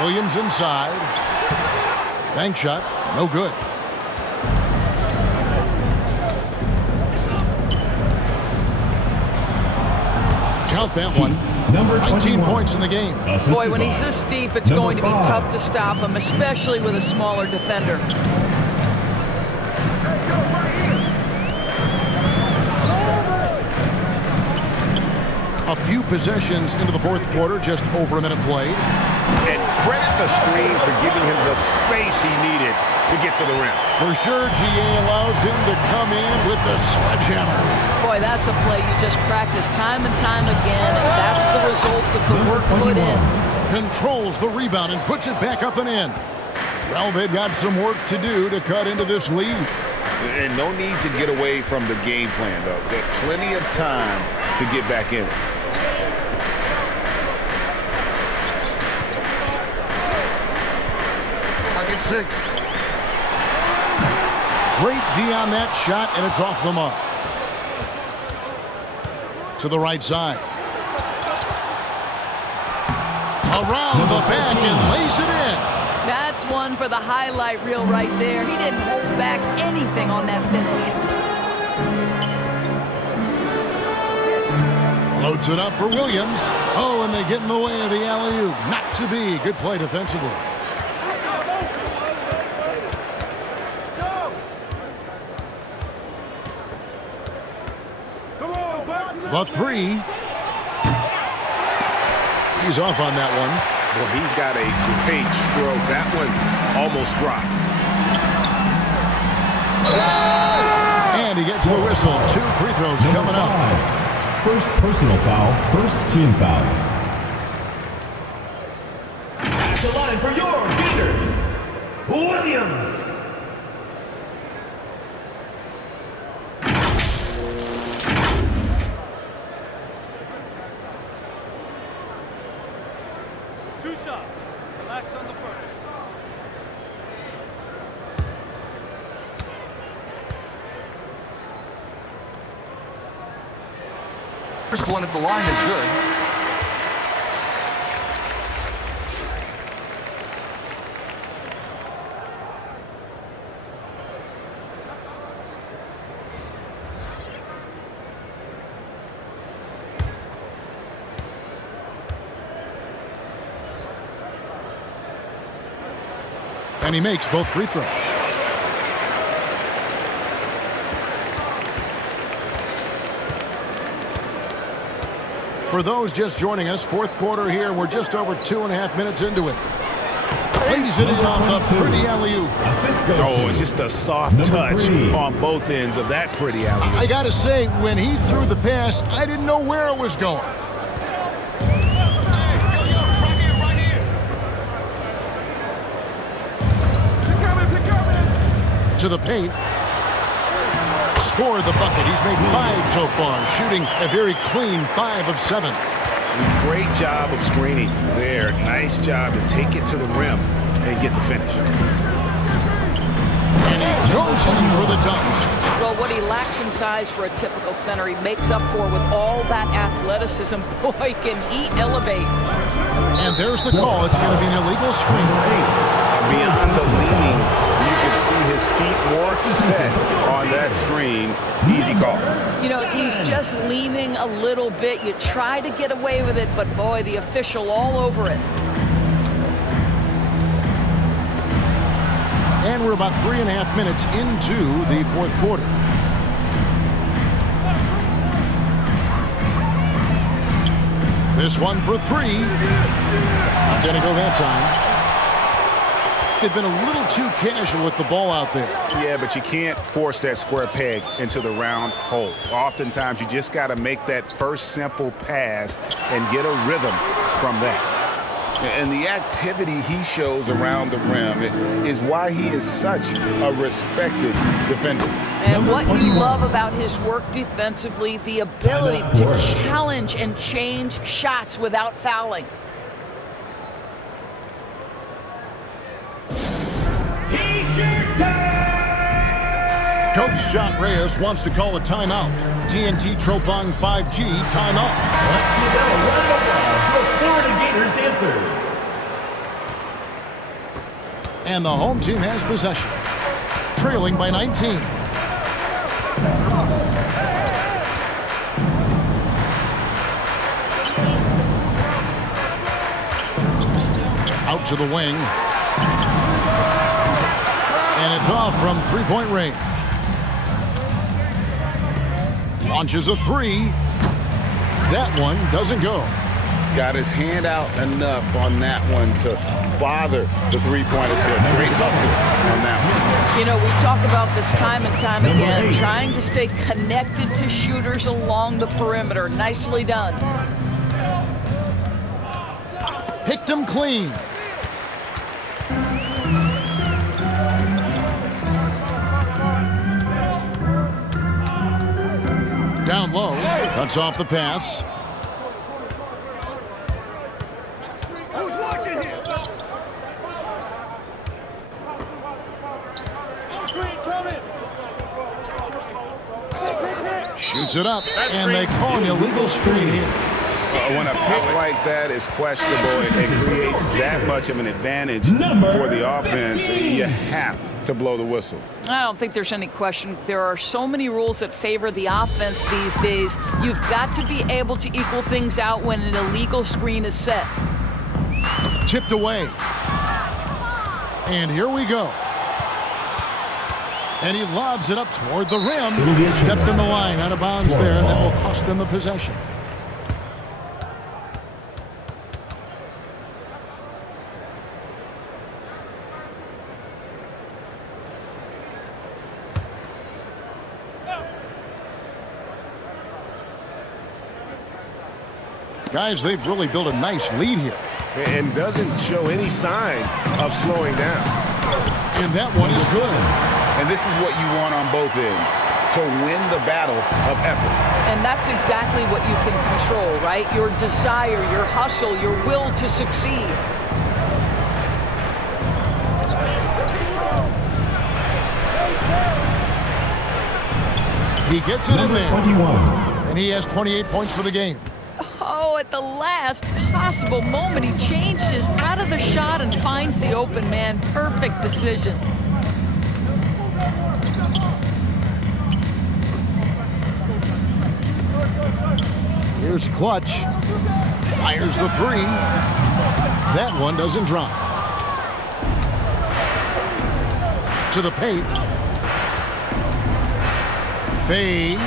Williams inside. Bank shot. No good. Count that one. 19 points in the game. Boy, when he's this deep, it's going to be tough to stop him, especially with a smaller defender. A few possessions into the fourth quarter, just over a minute played. And credit the screen for giving him the space he needed to get to the rim. For sure, GA allows him to come in with the sledgehammer. Boy, that's a play you just practice time and time again, and that's the result of the work put in. Controls the rebound and puts it back up and in. Well, they've got some work to do to cut into this lead. And no need to get away from the game plan, though. There's plenty of time to get back in it. Pocket 6. Great D on that shot, and it's off the mark. To the right side. Around the back and lays it in. That's one for the highlight reel right there. He didn't hold back anything on that finish. Floats it up for Williams. Oh, and they get in the way of the alley-oop. Not to be. Good play defensively. The three. He's off on that one. Well, he's got a great stroke. That one almost dropped. And he gets the whistle. 2 free throws coming up. First personal foul, first team foul. At the line for your Gators, Williams. Two shots. Relax on the first. First one at the line is good. And he makes both free throws. For those just joining us, fourth quarter here. We're just over 2.5 minutes into it. Lays it in on the pretty alley-oop. Oh, it's just a soft touch on both ends of that pretty alley-oop. I got to say, when he threw the pass, I didn't know where it was going. To the paint. Scored the bucket. He's made 5 so far, shooting a very clean 5 of 7. Great job of screening there. Nice job to take it to the rim and get the finish. And he goes in for the dunk. Well, what he lacks in size for a typical center, he makes up for with all that athleticism. Boy, can he elevate. And there's the call. It's going to be an illegal screen. Beyond the leaning, you can see his feet more set on that screen. Easy call. You know, he's just leaning a little bit. You try to get away with it, but boy, the official all over it. And we're about 3.5 minutes into the fourth quarter. This one for 3. Not going to go that time. They've been a little too casual with the ball out there. Yeah, but you can't force that square peg into the round hole. Oftentimes, you just got to make that first simple pass and get a rhythm from that. And the activity he shows around the rim is why he is such a respected defender. And what you love about his work defensively, the ability to challenge and change shots without fouling. Coach John Reyes wants to call a timeout. TNT TROPANG 5G timeout. Let's give them a round of applause for Florida Gators dancers. And the home team has possession, trailing by 19. Out to the wing. And it's off from three-point range. Launches a three. That one doesn't go. Got his hand out enough on that one to bother the three-pointer tip. Great hustle on that one. You know, we talk about this time and time again, trying to stay connected to shooters along the perimeter. Nicely done. Picked him clean. Down low, cuts off the pass. Shoots it up, and they call an illegal screen here. When a pick like that is questionable, it creates that much of an advantage for the offense. You have to blow the whistle. I don't think there's any question. There are so many rules that favor the offense these days. You've got to be able to equal things out when an illegal screen is set. Tipped away. And here we go. And he lobs it up toward the rim. Stepped in the line, out of bounds there, and that will cost them the possession. Guys, they've really built a nice lead here. And doesn't show any sign of slowing down. And that one is good. And this is what you want on both ends, to win the battle of effort. And that's exactly what you can control, right? Your desire, your hustle, your will to succeed. He gets it in there. 21. And he has 28 points for the game. Oh, at the last possible moment, he changes out of the shot and finds the open man. Perfect decision. Here's Clutch. Fires the three. That one doesn't drop. To the paint. Fades.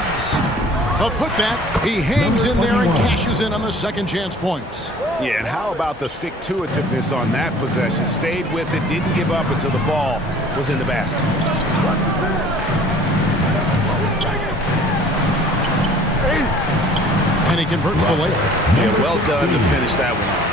A putback. He hangs in there and cashes in on the second chance points. Yeah, and how about the stick-to-itiveness on that possession? Stayed with it, didn't give up until the ball was in the basket. And he converts the layup. Yeah, well done to finish that one off.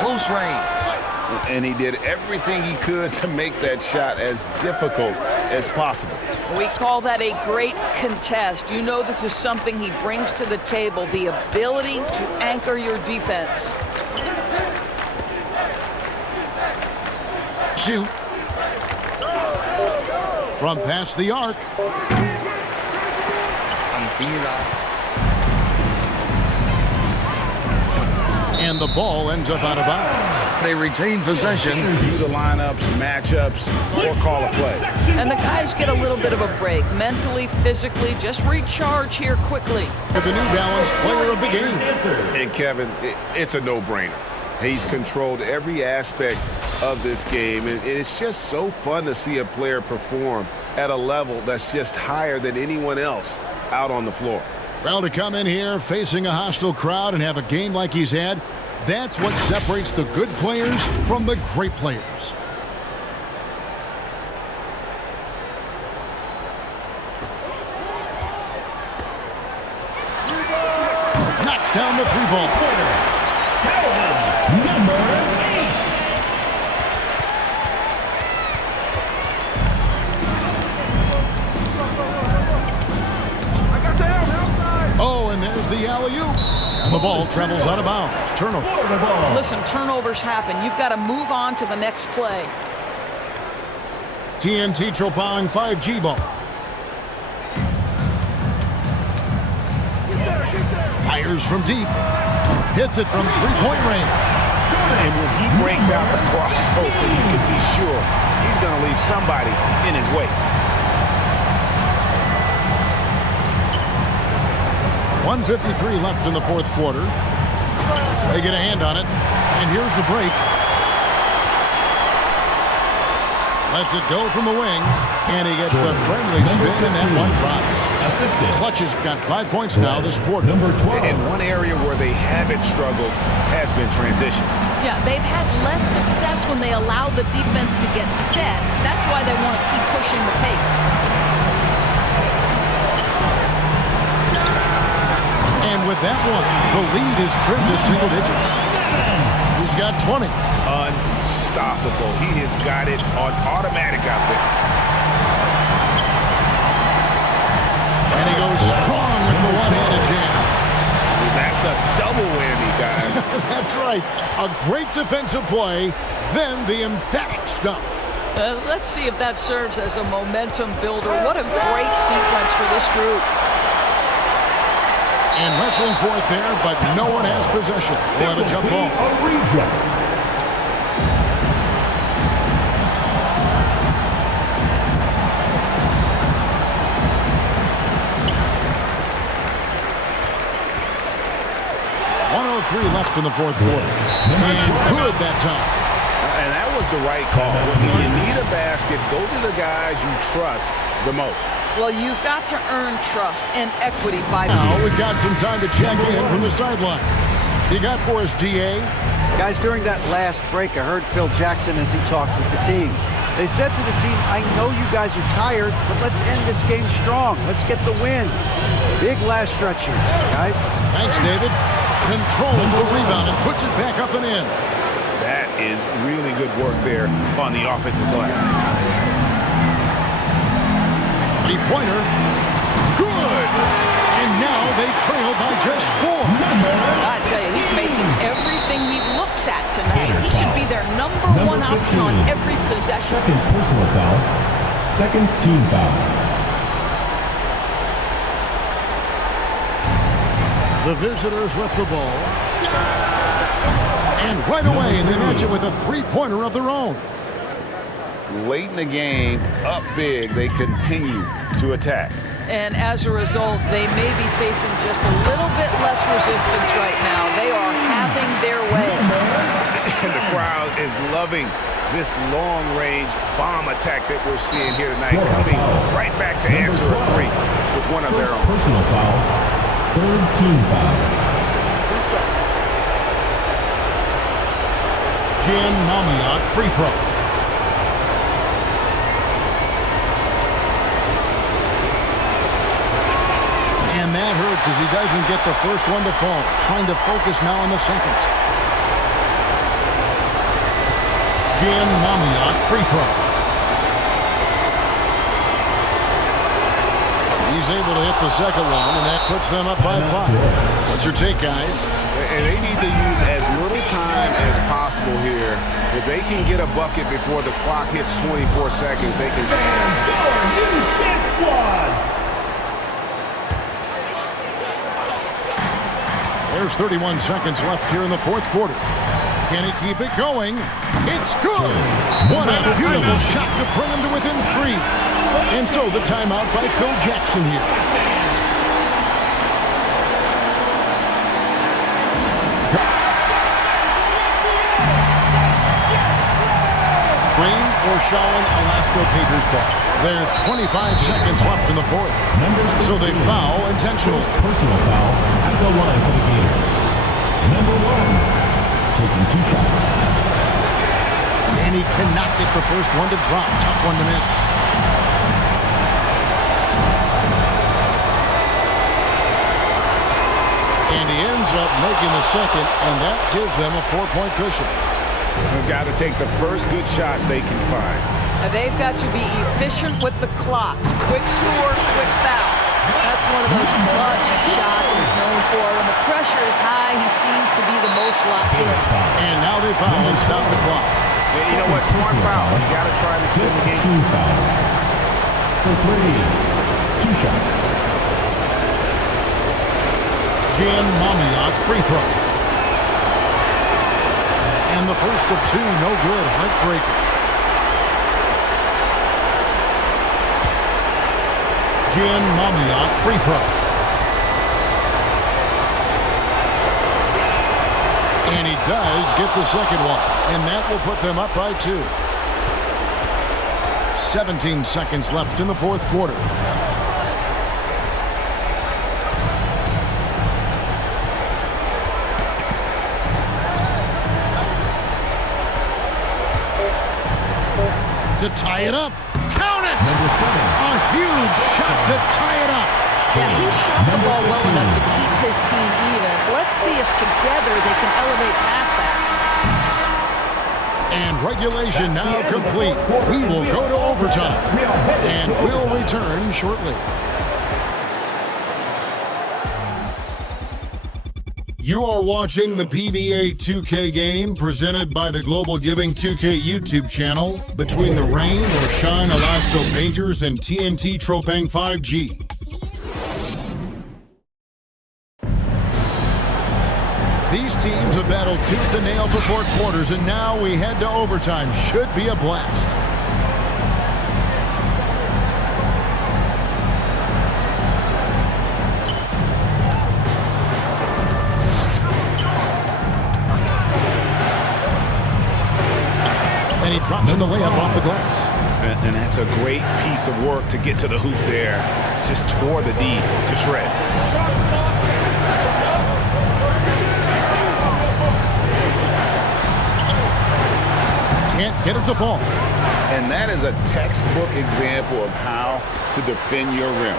Close range. And he did everything he could to make that shot as difficult as possible. We call that a great contest. You know this is something he brings to the table, the ability to anchor your defense. Shoot. From past the arc. And the ball ends up out of bounds. They retain possession. View the lineups, matchups, or call a play. And the guys get a little bit of a break, mentally, physically, just recharge here quickly. The New Balance Player of the Game. And Kevin, it's a no-brainer. He's controlled every aspect of this game, and it's just so fun to see a player perform at a level that's just higher than anyone else out on the floor. Well, to come in here facing a hostile crowd and have a game like he's had, that's what separates the good players from the great players. Knocks down the three-ball. Number 8. Oh, and there's the alley-oop. And the ball travels out of bounds. Turnover. Listen, turnovers happen. You've got to move on to the next play. TNT TROPANG 5G ball. Fires from deep. Hits it from three-point range. And when he breaks out the crossover, you can be sure he's going to leave somebody in his way. 1:53 left in the fourth quarter. They get a hand on it, and here's the break. Lets it go from the wing, and he gets the friendly spin, and that one drops. Clutch has got 5 points now this quarter. Number 12. And one area where they haven't struggled has been transition. Yeah, they've had less success when they allow the defense to get set. That's why they want to keep pushing the pace. And with that one, the lead is trimmed to single digits. He's got 20. Unstoppable. He has got it on automatic out there. And he goes strong with the one-handed jam. That's a double whammy, guys. That's right. A great defensive play, then the emphatic stuff. Let's see if that serves as a momentum builder. What a great sequence for this group. And wrestling for it there, but no one has possession. We'll have a jump ball. A reject. Left in the fourth quarter. And good that time. And that was the right call. When you need a basket, go to the guys you trust the most. Well, you've got to earn trust and equity by now. We've got some time to check in from the sideline. You got for us, DA? Guys, during that last break, I heard Phil Jackson as he talked with the team. They said to the team, I know you guys are tired, but let's end this game strong. Let's get the win. Big last stretch here, guys. Thanks, David. Controls the rebound and puts it back up and in. That is really good work there on the offensive glass. Three-pointer. Good! And now they trail by just 4. I tell you, he's making everything he looks at tonight. He should be their number one option on every possession. Second personal foul. Second team foul. The visitors with the ball. And right away, they match it with a three-pointer of their own. Late in the game, up big, they continue to attack. And as a result, they may be facing just a little bit less resistance right now. They are having their way. And the crowd is loving this long-range bomb attack that we're seeing here tonight, coming right back to answer a three with one of their own. Personal foul. Third team foul. Jan Mamiak, free throw. And that hurts as he doesn't get the first one to fall. Trying to focus now on the second. Jan Mamiak, free throw. He's able to hit the second one, and that puts them up by 5. What's your take, guys? And they need to use as little time as possible here. If they can get a bucket before the clock hits 24 seconds, they can. There's 31 seconds left here in the fourth quarter. Can he keep it going? It's good. What a beautiful shot to bring him to within 3. And so the timeout by Phil Jackson here. Rain or shine, ELASTO Painters ball. There's 25 seconds left in the 4th. So they foul intentionally. Personal foul at the line for the Gators. Number 1, taking 2 shots. And he cannot get the first one to drop. Tough one to miss. And he ends up making the second, and that gives them a 4-point cushion. They've got to take the first good shot they can find. They've got to be efficient with the clock. Quick score, quick foul. That's one of those clutch shots he's known for. When the pressure is high, he seems to be the most locked in. And now they foul and stop the clock. You know what? Smart foul. You got to try and extend the game. 2 foul. For 3, 2 shots. Jan Mamiak free throw. And the first of 2, no good. Heartbreaker. Jan Mamiak free throw. And he does get the second one. And that will put them up by 2. 17 seconds left in the 4th quarter. To tie it up. Count it! Number 7. A huge shot to tie it up. Yeah, he shot the ball well enough to keep his team even. Let's see if together they can elevate past that. And regulation now complete. We will go to overtime. And we'll return shortly. You are watching the PBA 2K game presented by the Global Giving 2K YouTube channel between the Rain or Shine ELASTO Painters and TNT TROPANG 5G. These teams have battled tooth and nail for 4 quarters, and now we head to overtime. Should be a blast. And he drops in the layup off the glass. And that's a great piece of work to get to the hoop there. Just tore the D to shreds. Can't get it to fall. And that is a textbook example of how to defend your rim.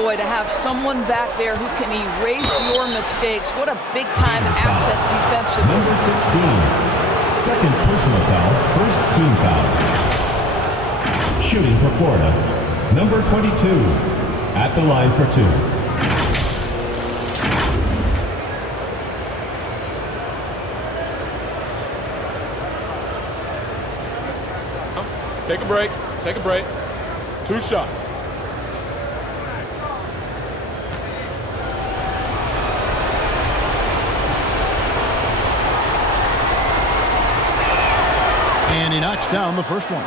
Boy, to have someone back there who can erase your mistakes. What a big-time asset defensively. Number 16. Second personal foul, first team foul. Shooting for Florida, number 22, at the line for 2. Take a break. Take a break. 2 shots. And he knocks down the first one.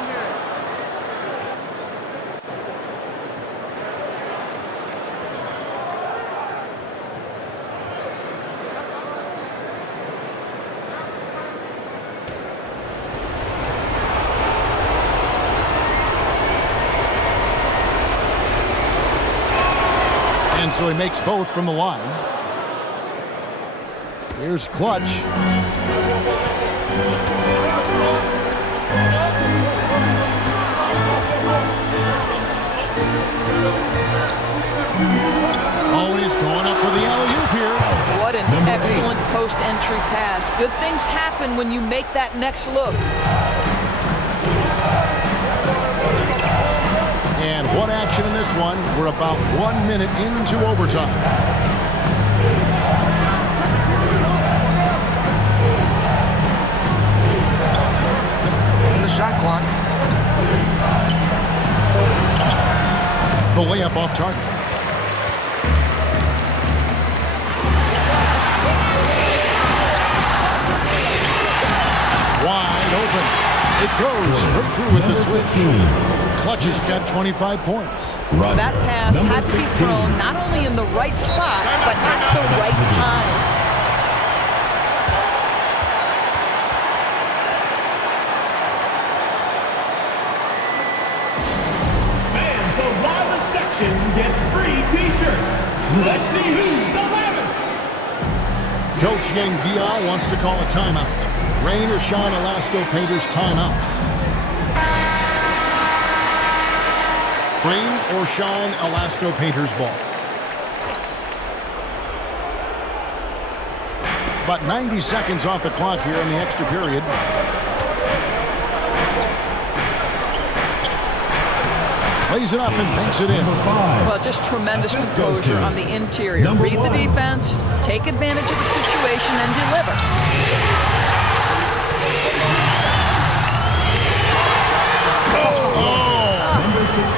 And so he makes both from the line. Here's Clutch. Always going up for the alley-oop here. What an excellent post-entry pass. Good things happen when you make that next look. And what action in this one? We're about 1 minute into overtime. In the shot clock. The layup off target. It goes straight through with the switch. Clutch has got 25 points. That pass had to be thrown not only in the right spot, but at the right time. Fans, the loudest section gets free t-shirts. Let's see who's the loudest. Coach Yang Diao wants to call a timeout. Rain or shine, Elasto Painters timeout. Rain or shine, Elasto Painters ball. About 90 seconds off the clock here in the extra period. Plays it up and banks it in. Well, just tremendous composure on the interior. Read the defense, take advantage of the situation, and deliver.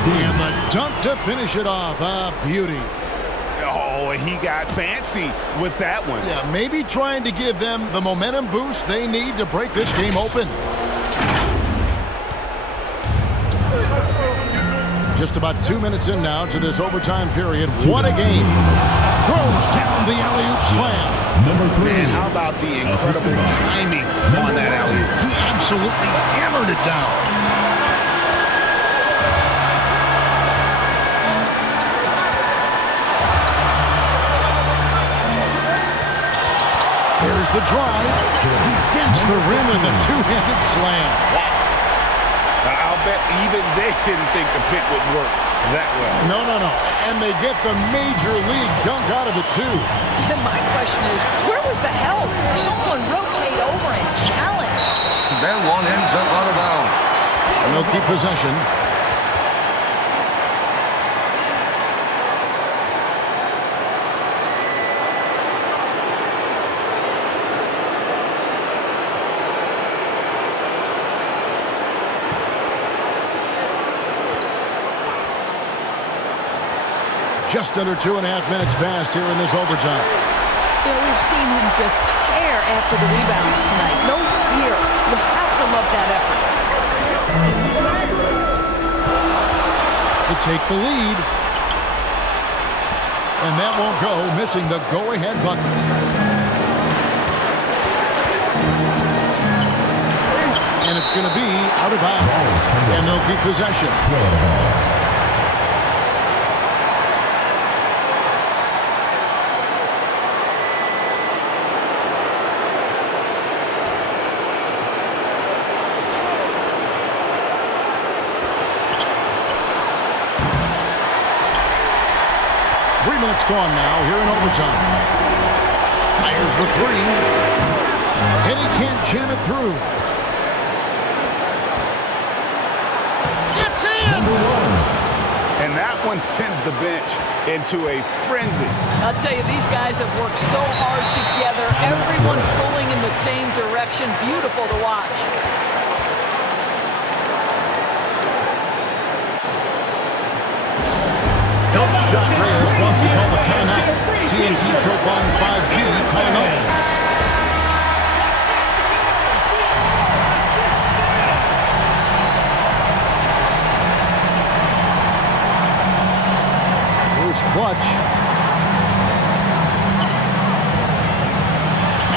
And the dunk to finish it off. A beauty. Oh, he got fancy with that one. Yeah, maybe trying to give them the momentum boost they need to break this game open. Just about 2 minutes in now to this overtime period. What a game. Throws down the alley-oop slam. Man, how about the incredible timing on that alley-oop? He absolutely hammered it down. There's the drive. He dents the rim with a two-handed slam. Wow. I'll bet even they didn't think the pick would work that well. No. And they get the major league dunk out of it, too. And my question is, where was the help? Someone rotate over and challenge. That one ends up out of bounds. And they'll keep possession. Just under 2.5 minutes passed here in this overtime. You know, we've seen him just tear after the rebounds tonight. No fear. You have to love that effort. To take the lead. And that won't go, missing the go-ahead bucket. And it's going to be out of bounds. And they'll keep possession. 3 minutes gone now here in overtime. Fires the three. And he can't jam it through. It's in! And that one sends the bench into a frenzy. I'll tell you, these guys have worked so hard together. Everyone pulling in the same direction. Beautiful to watch. Coach Chuck Reyes wants to call a timeout. TNT Tropang 5G timeout. Here's Clutch.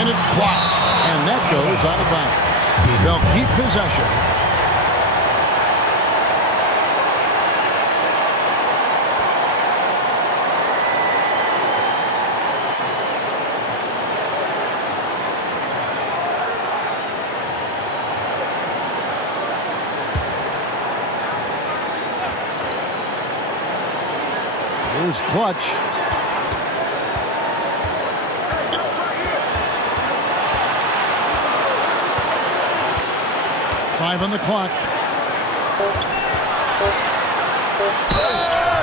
And it's blocked. And that goes out of bounds. They'll keep possession. Here's Clutch. 5 on the clock.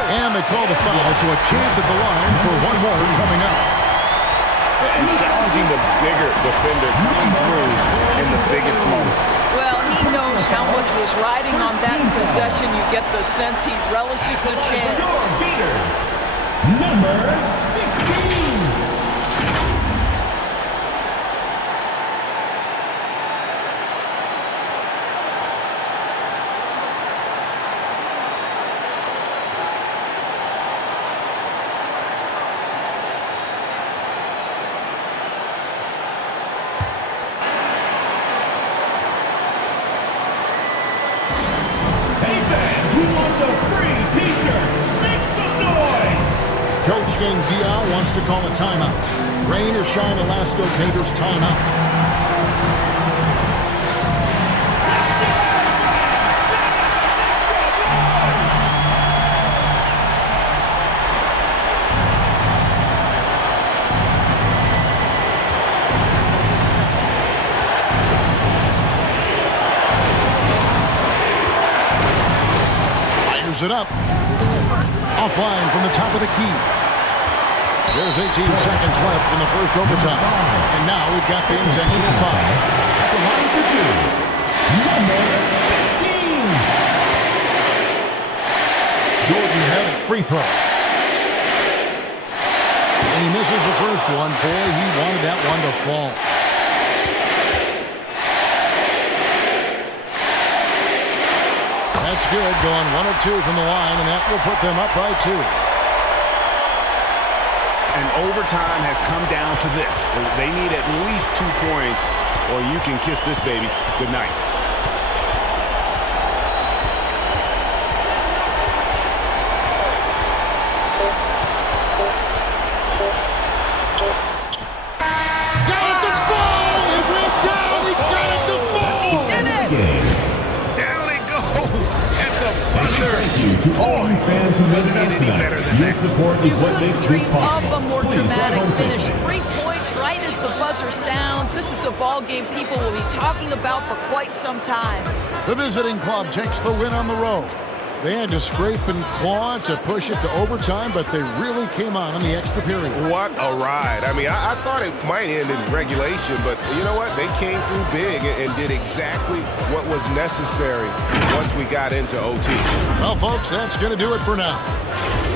And they call the foul, so a chance at the line for one more coming up. And challenging the bigger defender coming through in the biggest moment. Well, he knows how much was riding on that possession. You get the sense he relishes the chance. Number 16. game, Gilas wants to call a timeout. Rain or shine, Elasto Painters timeout. It up. Offline from the top of the key. There's 18 seconds left in the first overtime. And now we've got the intentional foul. The line for two. Number 15. Jordan Head, free throw. And he misses the first one. Boy, he wanted that one to fall. That's good, going 1 of 2 from the line, and that will put them up by 2. And overtime has come down to this. They need at least 2 points, or you can kiss this baby goodnight. Got it to fall! It went down! He got it to fall! He did it! Thank you to all you fans who made it out tonight. Your support is what makes this possible. Up a more dramatic finish. 3 points right as the buzzer sounds. This is a ball game people will be talking about for quite some time. The visiting club takes the win on the road. They had to scrape and claw to push it to overtime, but they really came on in the extra period. What a ride. I mean, I thought it might end in regulation, but you know what? They came through big and did exactly what was necessary once we got into OT. Well, folks, that's going to do it for now.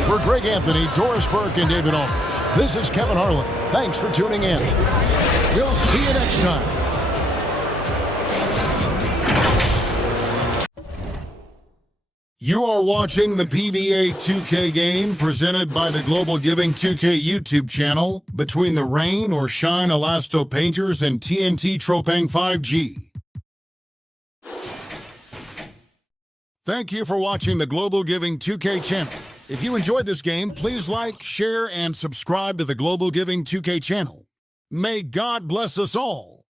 For Greg Anthony, Doris Burke, and David Aldridge, this is Kevin Harlan. Thanks for tuning in. We'll see you next time. You are watching the PBA 2K game presented by the Global Giving 2K YouTube channel between the Rain or Shine Elasto Painters and TNT TROPANG 5G. Thank you for watching the Global Giving 2K channel. If you enjoyed this game, please like, share, and subscribe to the Global Giving 2K channel. May God bless us all.